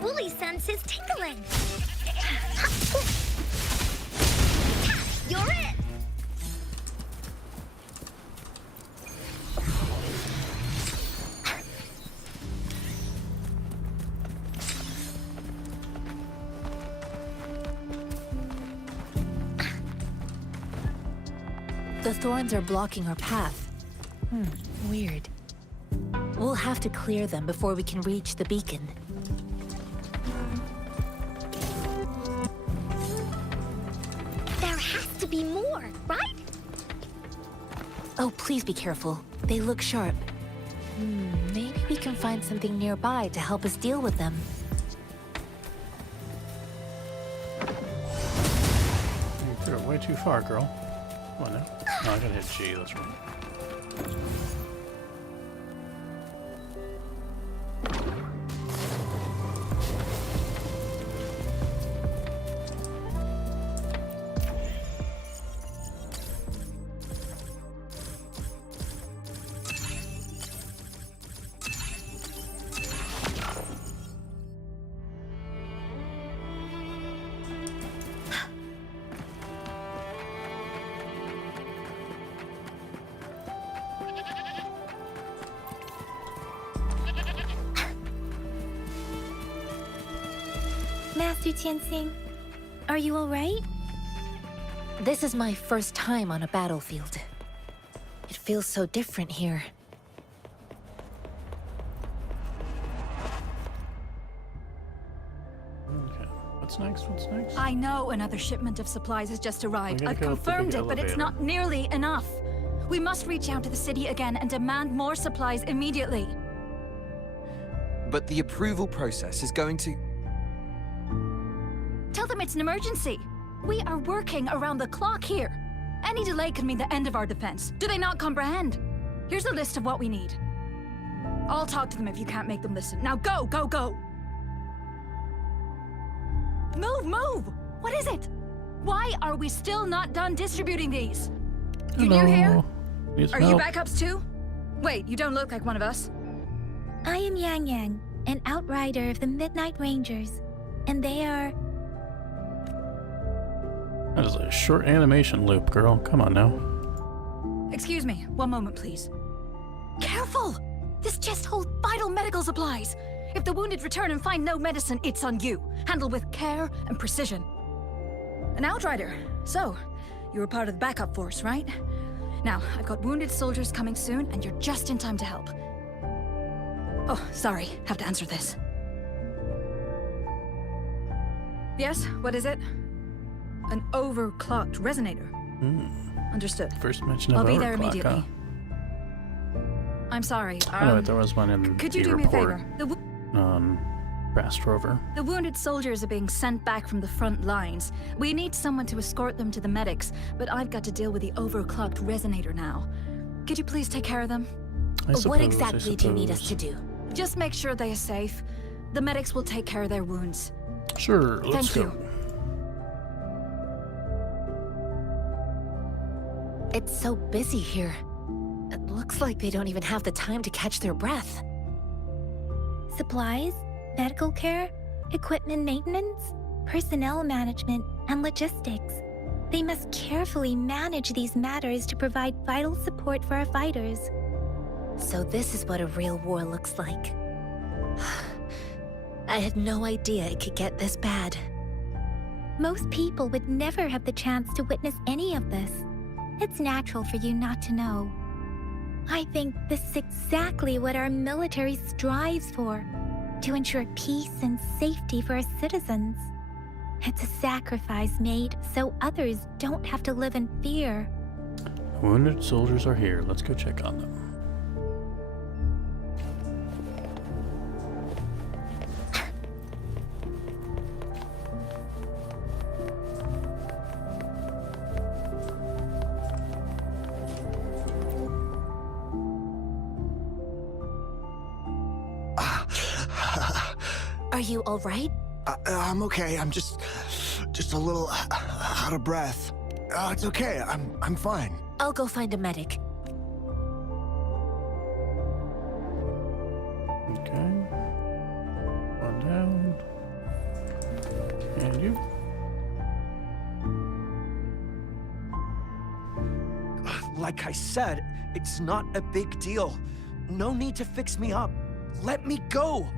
Bully sense is tingling. You're it. The thorns are blocking our path. Weird. We'll have to clear them before we can reach the beacon. There has to be more, right? Oh, please be careful. They look sharp. Maybe we can find something nearby to help us deal with them. You threw it way too far, girl. Come on now. Oh, I gotta hit G, that's right. Master Tianxing, are you alright? This is my first time on a battlefield. It feels so different here. Okay. What's next? What's next? I know another shipment of supplies has just arrived. We gotta I've go up the big confirmed it, but it's elevator. not nearly enough. We must reach out to the city again and demand more supplies immediately. But the approval process is going to... Tell them it's an emergency. We are working around the clock here. Any delay could mean the end of our defense. Do they not comprehend? Here's a list of what we need. I'll talk to them if you can't make them listen. Now go, go, go! Move, move! What is it? Why are we still not done distributing these? You new here? Need some Are you help? backups too? Wait, you don't look like one of us. I am Yang Yang, an outrider of the Midnight Rangers, and they are... That is a short animation loop, girl. Come on now. Excuse me, one moment please. Careful! This chest holds vital medical supplies. If the wounded return and find no medicine, it's on you. Handle with care and precision. An outrider. So, you were part of the backup force, right? Now, I've got wounded soldiers coming soon, and you're just in time to help. Oh, sorry. Have to answer this. Yes, what is it? An overclocked resonator. Understood. First mention of I'll be there overclock, immediately. huh? I'm sorry. Oh, there was one in Could the you do me a report favor? on Fast Rover. The wounded soldiers are being sent back from the front lines. We need someone to escort them to the medics, but I've got to deal with the overclocked resonator now. Could you please take care of them? What exactly do you need us to do? Just make sure they are safe. The medics will take care of their wounds. Sure, let's Thank go. you. It's so busy here. It looks like they don't even have the time to catch their breath. Supplies, medical care, equipment maintenance, personnel management, and logistics. They must carefully manage these matters to provide vital support for our fighters. So this is what a real war looks like. I had no idea it could get this bad. Most people would never have the chance to witness any of this. It's natural for you not to know. I think this is exactly what our military strives for, to ensure peace and safety for our citizens. It's a sacrifice made so others don't have to live in fear. Wounded soldiers are here. Let's go check on them. Are you all right? I'm okay. I'm just a little out of breath. It's okay. I'm fine. I'll go find a medic. Okay. One down. And you. Like I said, it's not a big deal. No need to fix me up. Let me go!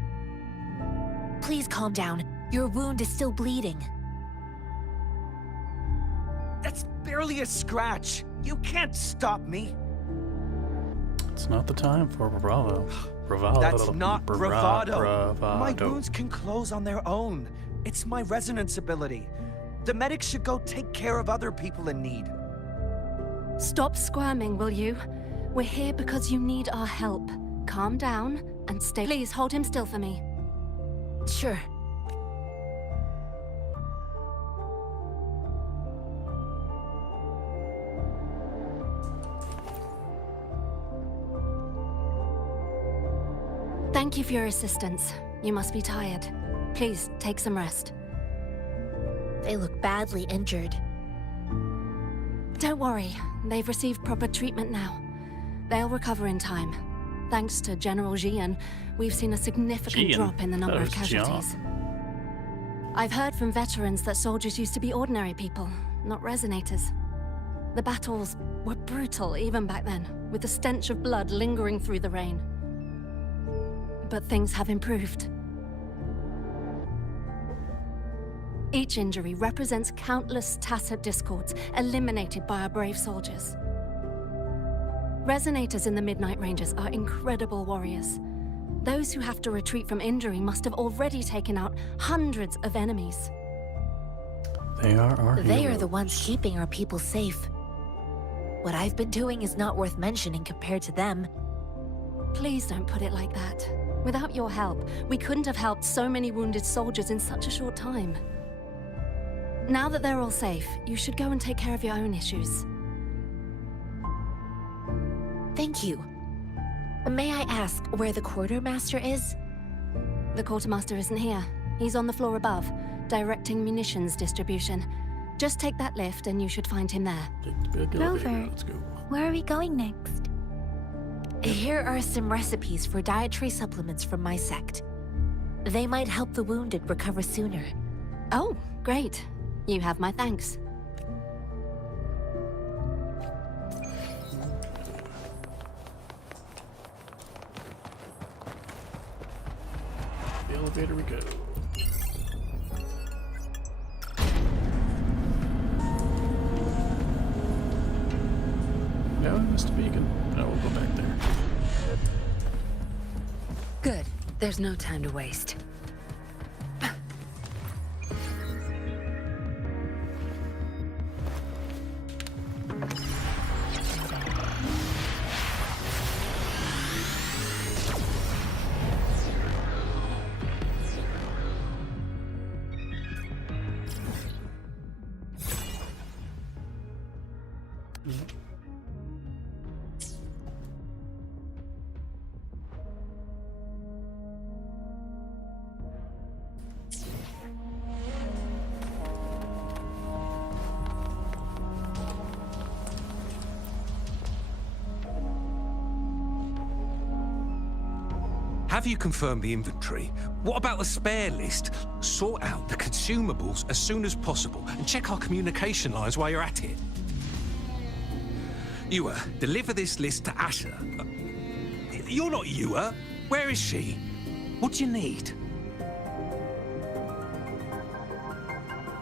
Please calm down. Your wound is still bleeding. That's barely a scratch. You can't stop me. It's not the time for bravado. Bravado. That's not bravado. My Bravado. wounds can close on their own. It's my resonance ability. The medics should go take care of other people in need. Stop squirming, will you? We're here because you need our help. Calm down and stay. Please hold him still for me. Sure. Thank you for your assistance. You must be tired. Please, take some rest. They look badly injured. Don't worry. They've received proper treatment now. They'll recover in time. Thanks to General Jian, we've seen a significant drop in the number of casualties. I've heard from veterans that soldiers used to be ordinary people, not resonators. The battles were brutal even back then, with the stench of blood lingering through the rain. But things have improved. Each injury represents countless tacit discords eliminated by our brave soldiers. Resonators in the Midnight Rangers are incredible warriors. Those who have to retreat from injury must have already taken out hundreds of enemies. They are our They heroes. are the ones keeping our people safe. What I've been doing is not worth mentioning compared to them. Please don't put it like that. Without your help, we couldn't have helped so many wounded soldiers in such a short time. Now that they're all safe, you should go and take care of your own issues. Thank you. May I ask where the quartermaster is? The quartermaster isn't here. He's on the floor above, directing munitions distribution. Just take that lift and you should find him there. Rover, let's go. where are we going next? Here are some recipes for dietary supplements from my sect. They might help the wounded recover sooner. Oh, great. You have my thanks. The elevator we go. No, I missed a beacon. No, we'll go back there. Good. There's no time to waste. have you confirmed the inventory? What about the spare list? Sort out the consumables as soon as possible and check our communication lines while you're at it. Ewa, deliver this list to Asher. You're not Ewa. Where is she? What do you need?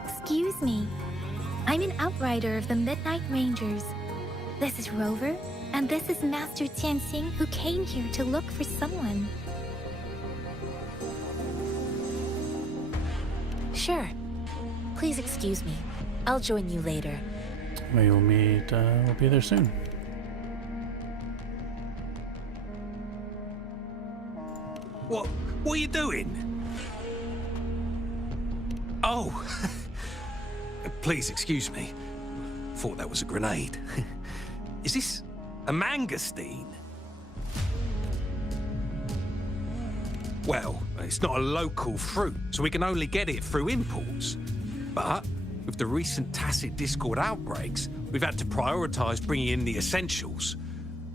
Excuse me. I'm an outrider of the Midnight Rangers. This is Rover, and this is Master Tianxing, who came here to look for someone. Sure. Please excuse me. I'll join you later. We will meet, we'll be there soon. What are you doing? Oh, please excuse me. Thought that was a grenade. Is this a mangosteen? Well, it's not a local fruit, so we can only get it through imports. But with the recent Tacit Discord outbreaks, we've had to prioritize bringing in the essentials.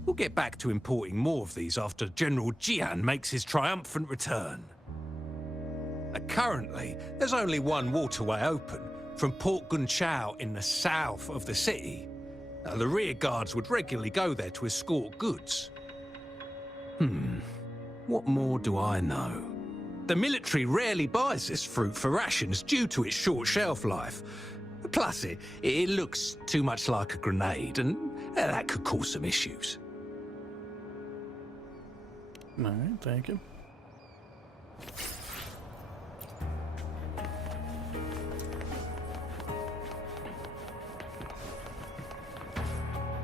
We'll get back to importing more of these after General Jian makes his triumphant return. Currently, there's only one waterway open, from Port Gunchao in the south of the city. Now, the rear guards would regularly go there to escort goods. What more do I know? The military rarely buys this fruit for rations due to its short shelf life. Plus, it looks too much like a grenade, and that could cause some issues. All right, thank you.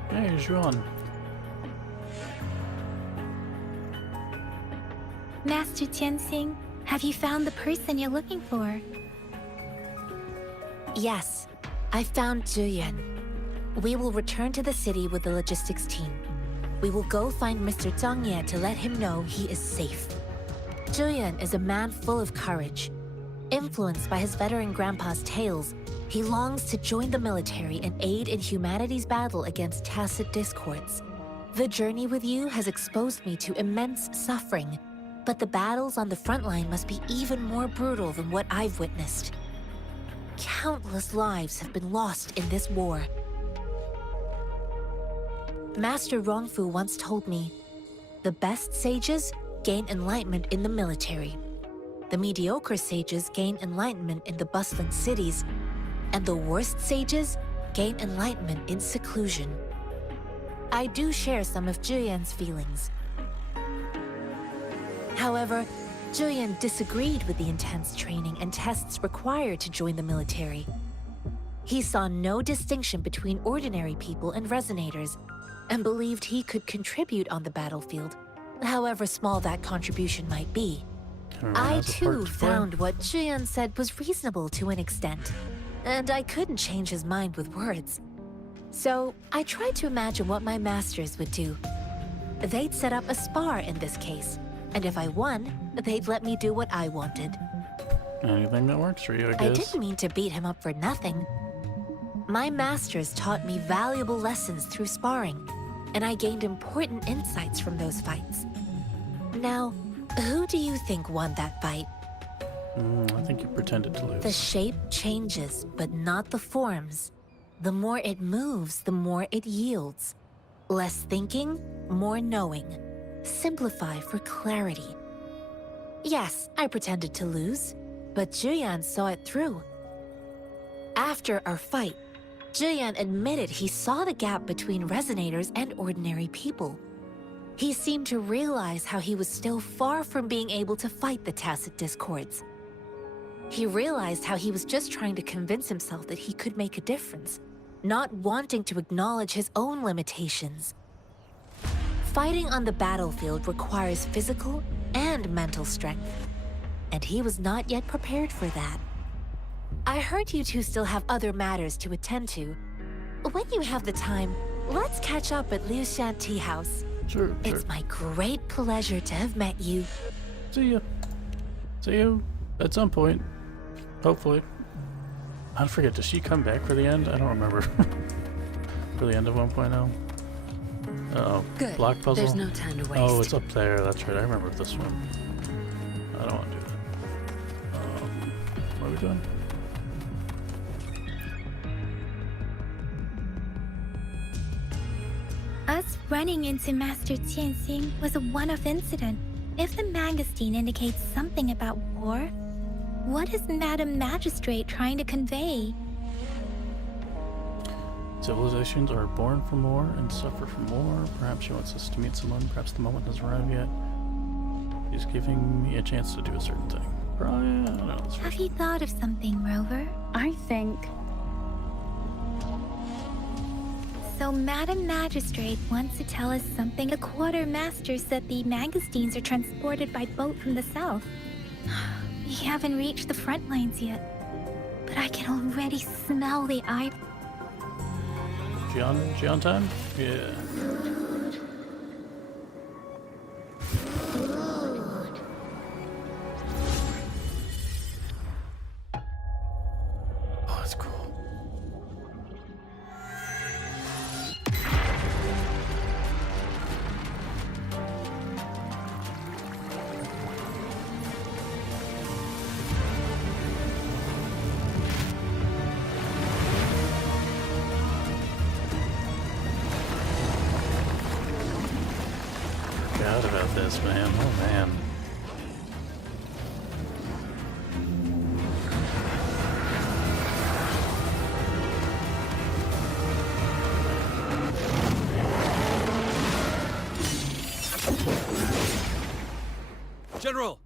Hey, Juan. Master Tianxing, have you found the person you're looking for? Yes, I found Zhuyuan. We will return to the city with the logistics team. We will go find Mr. Zhang Ye to let him know he is safe. Zhuyuan is a man full of courage. Influenced by his veteran grandpa's tales, he longs to join the military and aid in humanity's battle against Tacit Discords. The journey with you has exposed me to immense suffering, but the battles on the front line must be even more brutal than what I've witnessed. Countless lives have been lost in this war. Master Rongfu once told me, the best sages gain enlightenment in the military. The mediocre sages gain enlightenment in the bustling cities, and the worst sages gain enlightenment in seclusion. I do share some of Zhuyuan's feelings. However, Zhuyuan disagreed with the intense training and tests required to join the military. He saw no distinction between ordinary people and resonators, and believed he could contribute on the battlefield, however small that contribution might be. I too found what Zhuyuan said was reasonable to an extent, and I couldn't change his mind with words. So I tried to imagine what my masters would do. They'd set up a spar in this case, and if I won, they'd let me do what I wanted. Anything that works for you, I guess. I didn't mean to beat him up for nothing. My masters taught me valuable lessons through sparring, and I gained important insights from those fights. Now, who do you think won that fight? I think you pretended to lose. The shape changes, but not the forms. The more it moves, the more it yields. Less thinking, more knowing. Simplify for clarity. Yes, I pretended to lose, but Zhuyuan saw it through. After our fight, Zhuyuan admitted he saw the gap between resonators and ordinary people. He seemed to realize how he was still far from being able to fight the Tacit Discords. He realized how he was just trying to convince himself that he could make a difference, not wanting to acknowledge his own limitations. Fighting on the battlefield requires physical and mental strength, and he was not yet prepared for that. I heard you two still have other matters to attend to. When you have the time, let's catch up at Liu Shan Tea House. Sure. It's my great pleasure to have met you. See ya. See you at some point. Hopefully. I forget, does she come back for the end? I don't remember. For the end of 1.0? Uh-oh. Good. Block puzzle? There's no time to waste. Oh, it's up there. That's right. I remember this one. I don't want to do that. What are we doing? Us running into Master Tianxing was a one-off incident. If the magazine indicates something about war, what is Madam Magistrate trying to convey? Civilizations are born from war and suffer from war. Perhaps she wants us to meet someone. Perhaps the moment hasn't arrived yet. She's giving me a chance to do a certain thing. Probably, I don't know. Have you thought of something, Rover? I think... So Madam Magistrate wants to tell us something. The Quartermaster said the magazines are transported by boat from the south. We haven't reached the front lines yet, but I can already smell the eye. Gian time? Yeah. Oh, that's cool. Forgot about this, man. Oh, man. General!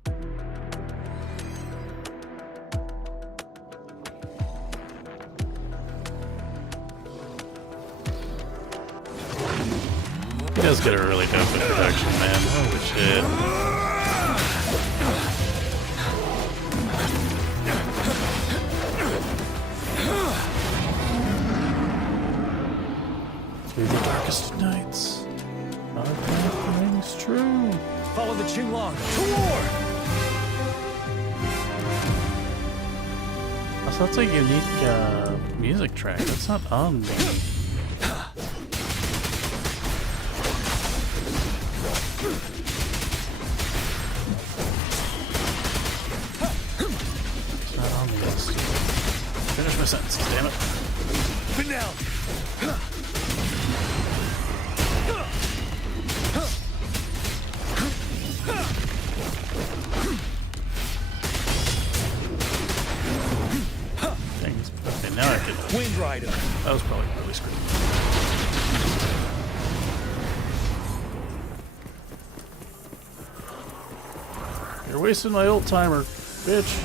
He does get a really dope introduction, man. Holy shit. Through the darkest nights, our path remains true. Follow the Qinglong to war! Also, that's a unique music track. That's not on the... It's not on the list. Finish my sentence, damn it. Finale! Okay, now I can... Wind Rider! That was probably really screwed. You're wasting my old timer, bitch.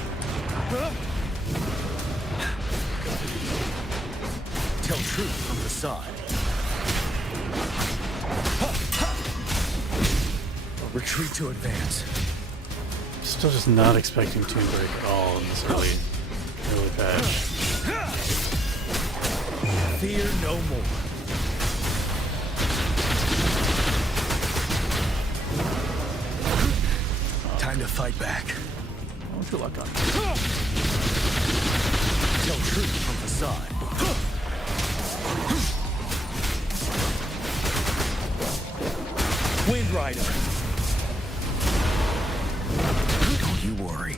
Tell truth from the side. Retreat to advance. Still just not expecting Toon Break at all in this early patch. Fear no more. Time to fight back. I want your luck on. Tell truth from the side. Wind Rider. Don't you worry.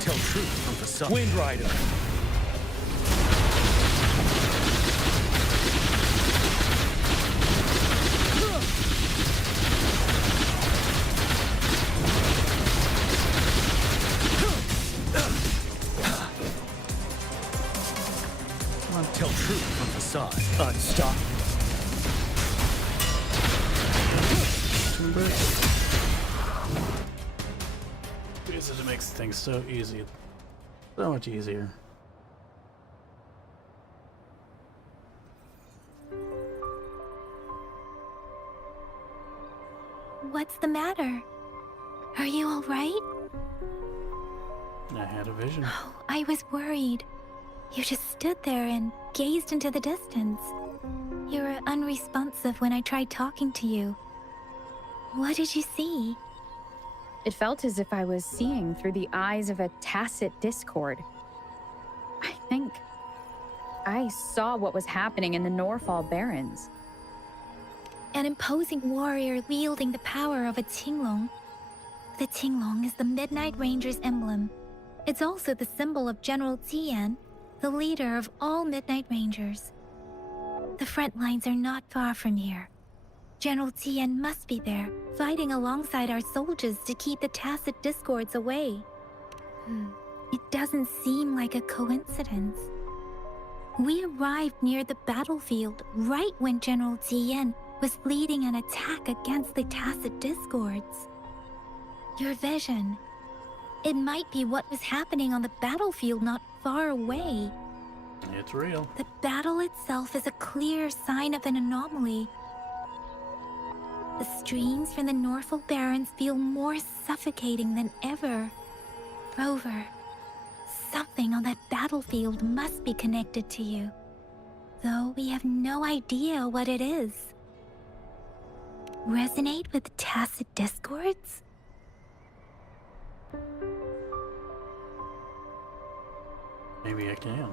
Tell truth from the side. Wind Rider. Tell truth from the side. Unstoppable. Toon Break. Because it makes things so easy. So much easier. What's the matter? Are you all right? I had a vision. Oh, I was worried. You just stood there and gazed into the distance. You were unresponsive when I tried talking to you. What did you see? It felt as if I was seeing through the eyes of a tacit discord. I think I saw what was happening in the Norfall Barrens. An imposing warrior wielding the power of a Tinglong. The Tinglong is the Midnight Ranger's emblem. It's also the symbol of General Tian, the leader of all Midnight Rangers. The front lines are not far from here. General Tian must be there, fighting alongside our soldiers to keep the tacit discords away. It doesn't seem like a coincidence. We arrived near the battlefield right when General Tian was leading an attack against the tacit discords. Your vision. It might be what was happening on the battlefield not far away. It's real. The battle itself is a clear sign of an anomaly. The streams from the Norfall Barrens feel more suffocating than ever. Rover, something on that battlefield must be connected to you, though we have no idea what it is. Resonate with tacit discords? Maybe I can.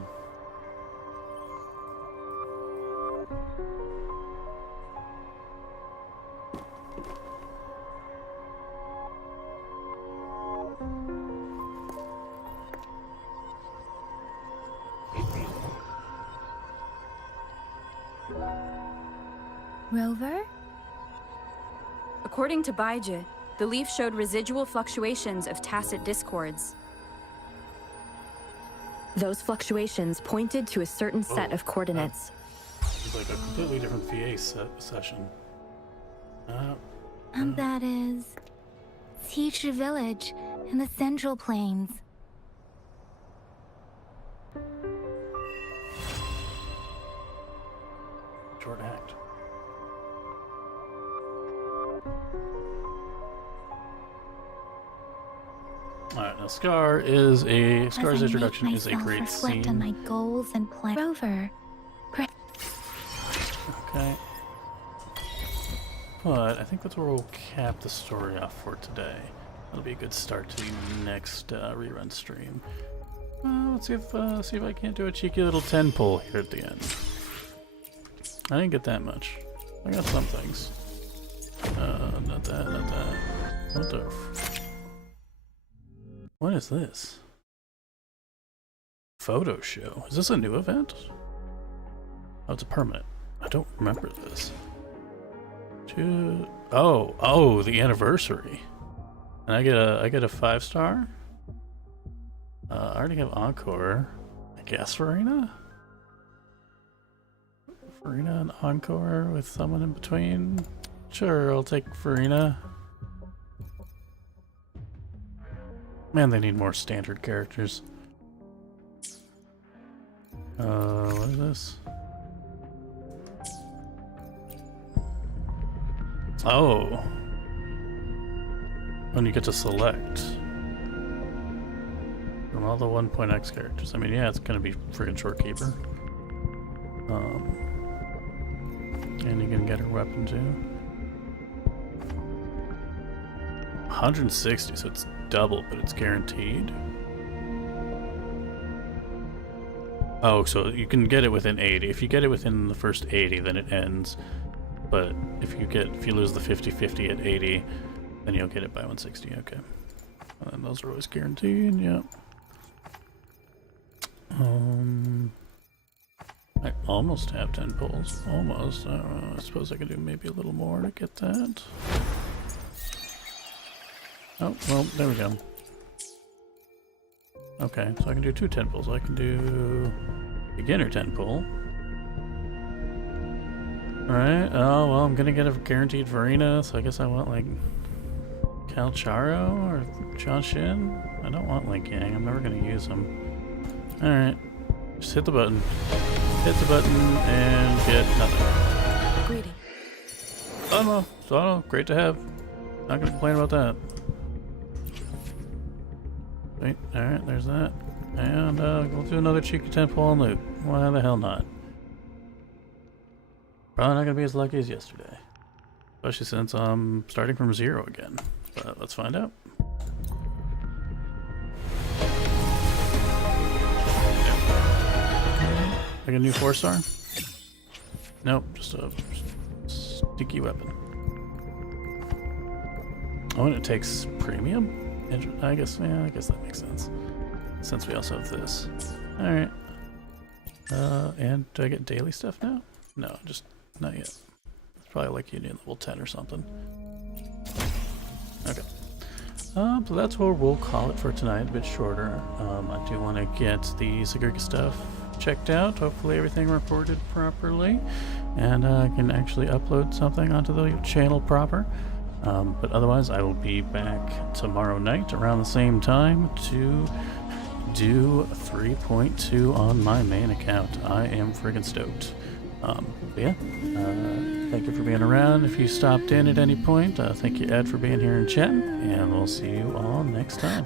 Rover? According to Baiji, the leaf showed residual fluctuations of tacit discords. Those fluctuations pointed to a certain set of coordinates. It's like a completely different VA session. And that is Teacher Village in the Central Plains. Short act. Alright, now Scar's introduction is a great reflect scene. on my goals and plans. Rover. Okay. But I think that's where we'll cap the story off for today. That'll be a good start to the next rerun stream. Let's see if I can't do a cheeky little 10 pull here at the end. I didn't get that much. I got some things. Not that, not that. What the? What is this? Photo show. Is this a new event? Oh, it's a permit. I don't remember this. Oh, the anniversary. And I get a 5-star? I already have Encore. I guess Farina? Farina and Encore with someone in between? Sure, I'll take Farina. Man, they need more standard characters. What is this? Oh. When you get to select from all the 1.x characters. I mean, yeah, it's gonna be friggin' Shorekeeper. And you can get her weapon too. 160, so it's double, but it's guaranteed. Oh, so you can get it within 80. If you get it within the first 80, then it ends. But if you lose the 50-50 at 80, then you'll get it by 160. Okay. And those are always guaranteed. Yep. I almost have 10 pulls. Almost. I suppose I could do maybe a little more to get that. Oh, well, there we go. Okay, so I can do 2 10 pulls. I can do beginner 10 pull. Alright, oh, well, I'm gonna get a guaranteed Farina, so I guess I want, like, Calcharo or Chanshin? I don't want Link Yang, I'm never gonna use him. Alright, just hit the button. Hit the button and get nothing. Greeting. Oh no, Sono, great to have. Not gonna complain about that. Wait, alright, there's that. And we'll do another cheeky 10 pull and loot. Why the hell not? Probably not gonna be as lucky as yesterday. Especially since I'm starting from 0 again. But let's find out. Something a new 4-star? Nope, just a sticky weapon. Oh, and it takes premium? I guess that makes sense. Since we also have this. Alright. And do I get daily stuff now? No, just not yet. It's probably like you need level 10 or something. Okay. So that's where we'll call it for tonight, a bit shorter. I do want to get the Sigrika stuff checked out. Hopefully everything recorded properly. And I can actually upload something onto the channel proper. But otherwise, I will be back tomorrow night around the same time to do 3.2 on my main account. I am friggin' stoked. But yeah, thank you for being around. If you stopped in at any point, thank you, Ed, for being here and chatting, and we'll see you all next time.